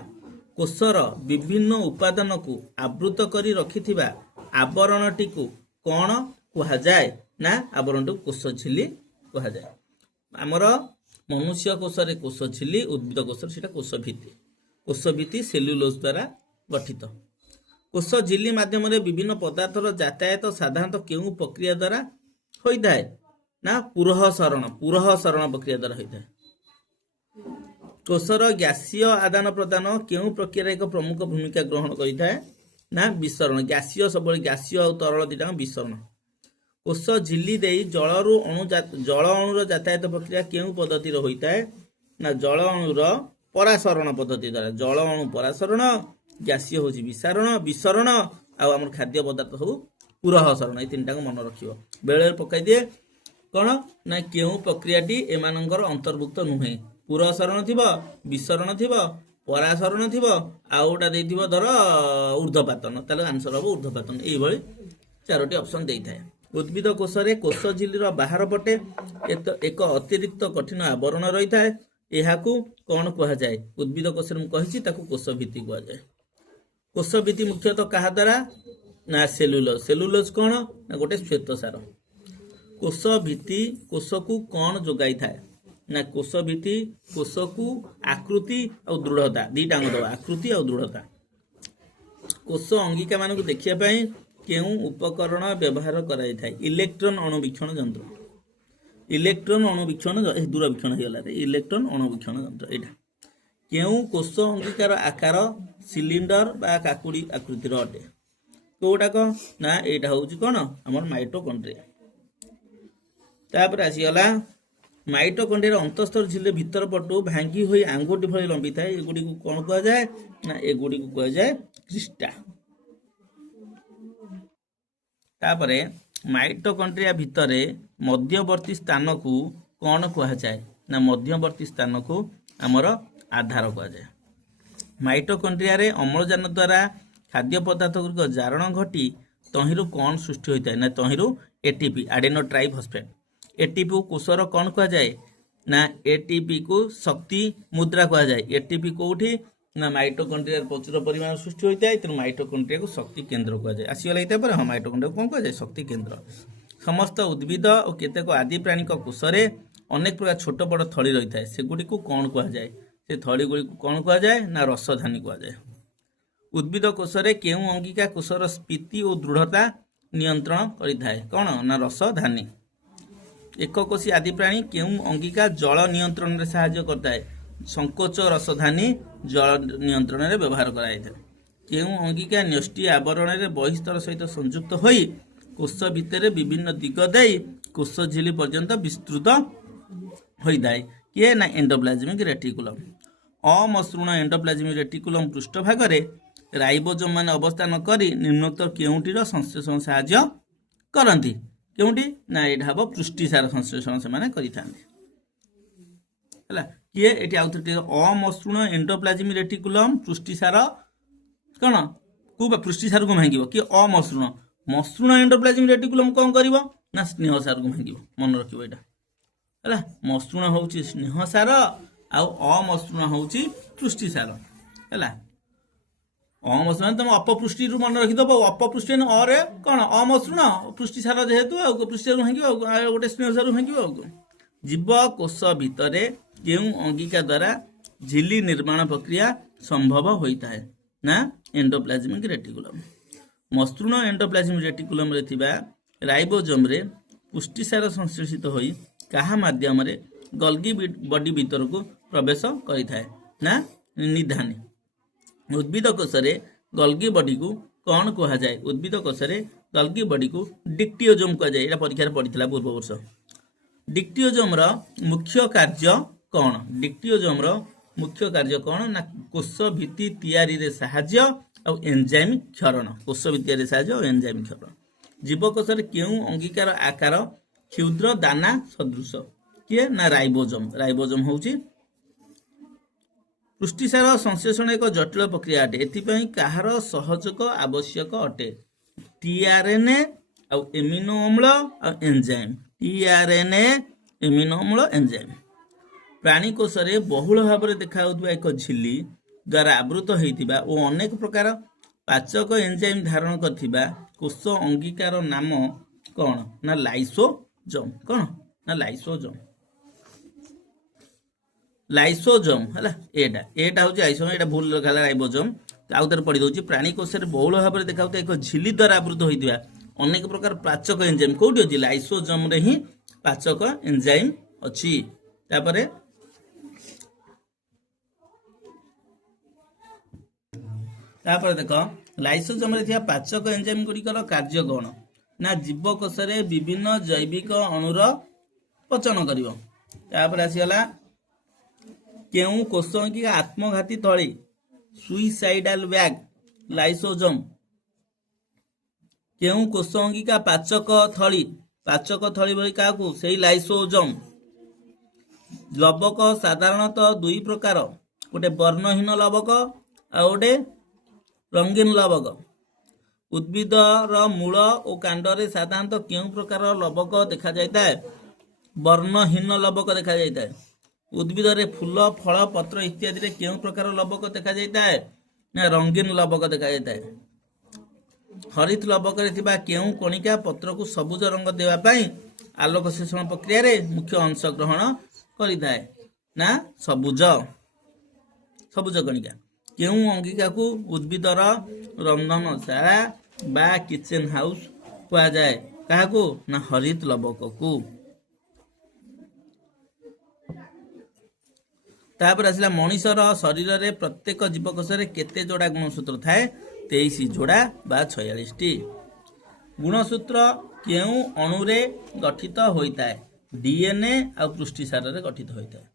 कोशर विभिन्न उपादान को आवृत करी रखिथिबा आवरणटी को कौन कहा जाए ना आवरण को कोश झिल्ली कहा जाए। आमर मनुष्य कोशरे कोश झिल्ली उद्भिद कोशरे सेटा कोश भित्ति। कोश भित्ति सेल्युलोज द्वारा गठित। कोश झिल्ली माध्यम विभिन्न पदार्थर यातायात साधारणतः केउं प्रक्रिया द्वारा होता है ना पुरःसरण प्रक्रिया द्वारा होता है। कोशर गैसीय आदान प्रदान केउं प्रक्रिया एक प्रमुख भूमिका ग्रहण करता है ना विसरण। गैसीय सब गैसीय और तरल दुटा विसरण। कोश झिल्ली दे जलरू जल अणुर यातायात प्रक्रिया केउं पद्धति होता है ना जल अणुर परासरण पद्धति द्वारा। जल अणु परासरण गैसीय हूँ विसारण विसरण आम खाद्य पदार्थ सब पुरःसरण ये तीन टाक मन रखियो बेले पकाई दिए कौन ना केउं प्रक्रियाटी एमानंकर अंतर्भुक्त नुहे। पुरःसरण थिबो विसरण थिबो परासरण थिबो आउटा देथिबो धर ऊर्ध्वपातन ताले आंसर हबो ऊर्ध्वपातन। एई भली चारोटी ऑप्शन देता है। उद्भिद कोश रे कोश झिल्लीर बाहर पटे एक अतिरिक्त कठिन आवरण रही है, यह कौन कह जाए? उद्भिद कोश कोश भित्ति कह जाए। कोश भित्ति मुख्यतः क्या द्वारा ना सेलुलोज। सेलुलोज कौन ना गोटे श्वेतसार। कोश भित्ति कोश को कौन जोगाई थाए ना कोश भित्ति कोश को आकृति और दृढ़ता दीटा दबा आकृति और दृढ़ता। कोश अंगिका मान को देखिए केउ उपकरण व्यवहार कराई थाए? इलेक्ट्रॉन अणुवीक्षण यंत्र। इलेक्ट्रॉन अणुवीक्षण दूरवीक्षण हो गला इलेक्ट्रॉन अणुवीक्षण यंत्र। यहाँ केउ कोश अंगिकार आकार सिलिंडर बा काकुड़ी आकृतिर अटे? कौटाक ना यहाँ हूँ कौन आमर माइटोकॉन्ड्रिया। तापर आसीगला माइटोकॉन्ड्रिया अंतस्तर झिल्ली भितर पटु भांगी हुई आंगुठी भली लंबी थाए, एगुड़ी को कौन कह जाए ना एगुड़ी को कह जाए क्रिस्टा। तापरे माइटोकॉन्ड्रिया भितरे मध्यवर्ती स्थान को कौन कह जाए ना मध्यवर्ती स्थान को आमर आधार कह जाए। माइटोकॉन्ड्रिया रे अम्लजान द्वारा खाद्य पदार्थ गुड़िक जारण घटी तहिरु कौन सृष्टि होता है ना तहिरु एटीपी आडेनो ट्राइफॉस्फेट। एटीपी कोशर कौन कह जाए ना एटीपी को शक्ति मुद्रा कह जाए। एटीपी कौटी ना माइटोकॉन्ड्रिया प्रचुर परिमाण सृष्टि होता है, तेणु माइटोकॉन्ड्रिया को शक्ति केन्द्र कह जाए। आसीगला हाँ माइटोकॉन्ड्रिया को कौन कह जाए शक्ति केन्द्र। समस्त उद्भिद और केतेक आदि प्राणी कोशरे अनेक प्रकार छोट बड़ थली रही है, सेगुड़ी को कौन कह जाए? से थली गुड़ी को कौन कह जाए ना रसधानी कह जाए। उद्भिद कोशरे केउ अंगिका कोशर स्फीति और दृढ़ता नियंत्रण करिथाए? कौन ना रसधानी। एककोशी आदि प्राणी केउ अंगिका जल नियंत्रण रे सहाय्य करता है? संकोच रसधानी जल नियंत्रण रे व्यवहार कराई था। केउ अंगिका न्यष्टि आवरण रे बहिस्तर सहित संयुक्त होई कोश भितर विभिन्न दिग देई कोश झिल्ली पर्यंत विस्तृत होता है? किए ना एंडोप्लाज्मिक रेटिकुलम। अमसृण एंडोप्लाज्मिक रेटिकुलम पृष्ठभाग रे राइबोसोम मान अवस्थान करी निम्नोक्त केउटीर संश्लेषण साहाय्य करती? केउटी ना यहाँ हम पृष्टिसार संश्लेषण से करिथांते है किए ये आउ थे अमसृण एंडोप्लाज्मिक रेटिकुलम पृष्टिसार कौन को पृष्टिसार को भांग कि अमसृण मसृण एंडोप्लाज्मिक रेटिकुलम कौन कर ना स्नेहसार को भांग मन रख है मसृण हूँ स्नेहसार आउ अमसृण हूँ पृष्टिसार है। अमसृण तुम अपपृष्टि मन रखिदब अपपृष्टि अरे कौन अमसृण पृष्टिसार जेहेतु पृष्टिसार भांग गोटे स्नेहसार भांग। जीव कोश भितर केउ अंगिका द्वारा झिल्ली निर्माण प्रक्रिया संभव होता है ना एंडोप्लाज्मिक रेटिकुलम। मसृण एंडोप्लाज्मिक रेटिकुलम रे थिबा राइबोसोम रे पुष्टिसार संश्लेषित होई कहा माध्यम रे गल्गी बॉडी भीतर को प्रवेश करिथाए ना निधानी। उद्भिद कोश रे गल्गी बॉडी को कौन कह जाए? उद्भिद कोश रे गल्गी बॉडी को डिक्टियोजोम कह जाए। परीक्षा पढ़ी पूर्व वर्ष। डिक्टियोजोम रो मुख्य कार्य कौन? डिक्टियोजोम रो मुख्य कार्य कौन ना कोश भित्ति तैयारी रे सहाय्य और एंजाइम क्षरण। कोश भित्ति रे सहाय्य और एंजाइम क्षरण। जीवकोश रे केउ अंगिकार आकार क्षुद्र दाना सदृश? किए ना राइबोसोम। राइबोसोम होउची पुष्टिसार संश्लेषण एक जटिल प्रक्रिया अटे। एथिपई कहार सहयोग आवश्यक अटे? टीआरएनए और एमिनो अम्ल और एंजाइम। टीआरएनए एमिनो अम्ल एंजाइम। प्राणी कोश रे बहुल भाव में देखा एक झिल्ली द्वारा आवृत होता और अनेक प्रकार पाचक एंजाइम धारण करथिबा कोश अंगिकार नाम कौन ना लाइसोजोम। कौन ना लाइसोजोम। लाइसोजोम है एटा हूँ आइसोम एटा भूल रखा राइबोसोम। आउ थे पढ़ी दूसरी प्राणी कोश बहुल भाव में देखा एक झिल्ली द्वारा आवृत होता अनेक प्रकार पाचक एंजाइम कौटी अच्छी लाइसोजोम रे ही पाचक एंजाइम अच्छी। तापरे देख लाइसोजोम रे पाचक एंजाइम गुड़िकर कार्य कौन ना जीवकोश रे विभिन्न जैविक अणुर पचन कर। आसीगला केउ कोश अंगिका आत्मघाती थली सुइसाइडाल बैग लाइसोजोम। केउ कोश अंगिका पाचक थली बोली क्या से लाइसोजोम। लवक साधारणतः दुई प्रकार गोटे वर्णहीन लवक आ गोटे रंगीन लवक। उद्भिदर मूल और कांडरे साधारणतः केउं प्रकार लवक देखा जाए? वर्णहीन लवक देखा जाए। उद्भिदरे फूल फल पत्र इत्यादि केउं प्रकार लवक देखा जाए? ना रंगीन लवक देखा जाए। हरित लवक केउं कणिका पत्र को सबुज रंग देवा पाई आलोक शोषण प्रक्रिया रे मुख्य अंश ग्रहण करिथाए? ना सबुज सबुज कणिका। केउं अंगिका को उद्भिदर रंधनशाला बा किचेन हाउस कहा जाए? काहाकू? ना हरित लवक को। तापर आसला मनीषर शरीर रे प्रत्येक जीवकोश रे केते जोड़ा गुणसूत्र थाए? 23 जोड़ा बा 46टी। गुणसूत्र केउं अणुरे गठित होइताए? डीएनए आ पृष्ठसार रे गठित होइताए।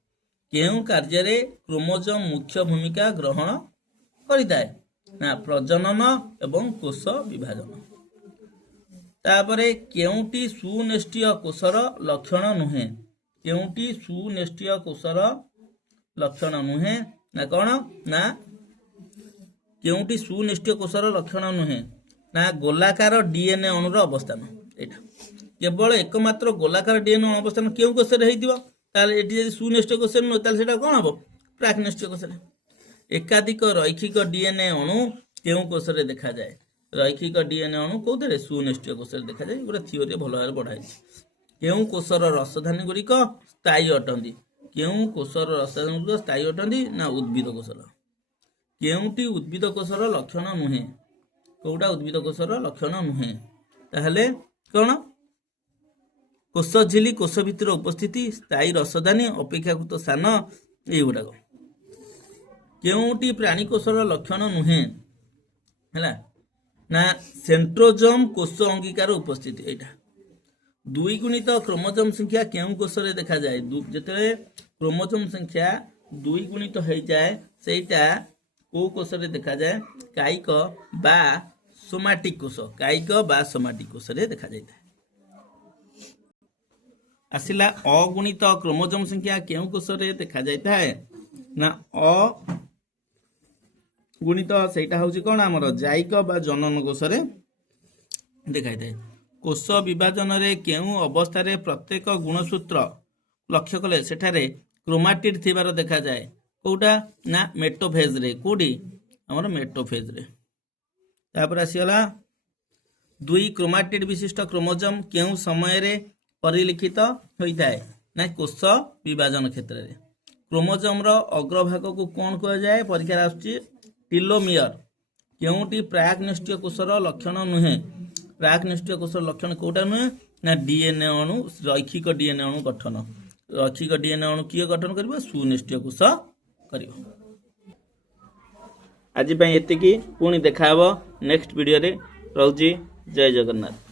केउं कार्य रे क्रोमोजोम मुख्य भूमिका ग्रहण करिताए? ना प्रजनन एवं कोष विभाजन। तापरे केउंटी सुनिष्ठीय कोषर लक्षण नुहे? केउंटी सुनिष्ठीय कोषर लक्षण नुहे? ना कौन? ना केउंटी सुनिष्ठीय कोषर लक्षण नुहे? ना गोलाकार डीएनए अणुर अवस्थान। एटा केवल एकमात्र गोलाकार डीएनए अवस्थान केउं कोषरे हेइतिबो? ताले एटी जदि सुनिष्ठीय कोष न ताले सेटा कोन हबो? प्राकनिष्ठीय कोषरे। एकाधिक रैखिक डीएनए अणु केउं कोषरे देखा जाए? रैखिक डीएनए अणु कोउतरे? सुनिष्ठीय कोषरे देखा जाए। गोटे थ्योरी भल भाबरे पढाई। केउं कोषर रसधानी गुड़िक स्थायी अटंती? केउं कोषर रसधानी गुड़िक स्थायी अटंती? ना उद्भिद कोषर। केउंटी उद्भिद कोषर लक्षण नुहे? कोउटा उद्भिद कोषर लक्षण नुहे? ताहले कोन? कोष झिली कोष भितर उपस्थिति स्थायी रसधानी अपेक्षाकृत सान एगुड़ाक। केउंटी प्राणी कोषर लक्षण नुहे? हैला ना सेंट्रोजोम कोष अंगिकार उपस्थिति। एटा दुई गुणित क्रोमोजोम संख्या केउं कोषरे देखा जाए? जेते क्रोमोजोम संख्या दुई गुणित हो जाए सेटा को कोषरे देखा जाए? कायिक बा सोमाटिक कोष। कायिक बा सोमाटिक कोषरे देखा जाए। आसिला अगुणित क्रोमोजोम संख्या केउं कोषरे देखा जाए? ना अगुणित सेटा होची कोन? हमर जायिक बा जनन कोषरे देखा जाए। कोष विभाजन रे केउं अवस्था रे प्रत्येक गुणसूत्र लक्ष्य कले सेठारे क्रोमाटिड थिबार देखा जाए? कोउटा? ना मेटोफेज रे। कोडी? हमर मेटोफेज रे। तापर आसीला दुई क्रोमाटिड विशिष्ट क्रोमोजोम केउं समय रे परिलिखित होइताए? ना कोष विभाजन क्षेत्र रे। क्रोमोजोम रो अग्रभाग को कोन कहा जाए? परीक्षा आसुची टेलोमियर। केउंटी प्राकनिष्ठीय कोषर लक्षण नुहे? प्राकनिष्ठीय कोषर लक्षण कोउटा नुहे? ना डीएनए अणु रैखिक डीएनए अणु गठन। रैखिक डीएनए अणु किए गठन करिवो? सुनिष्ठीय कोष करिवो। आज एतिकी पुणी देखा नेक्स्ट वीडियो रे। रहूची। जय जगन्नाथ।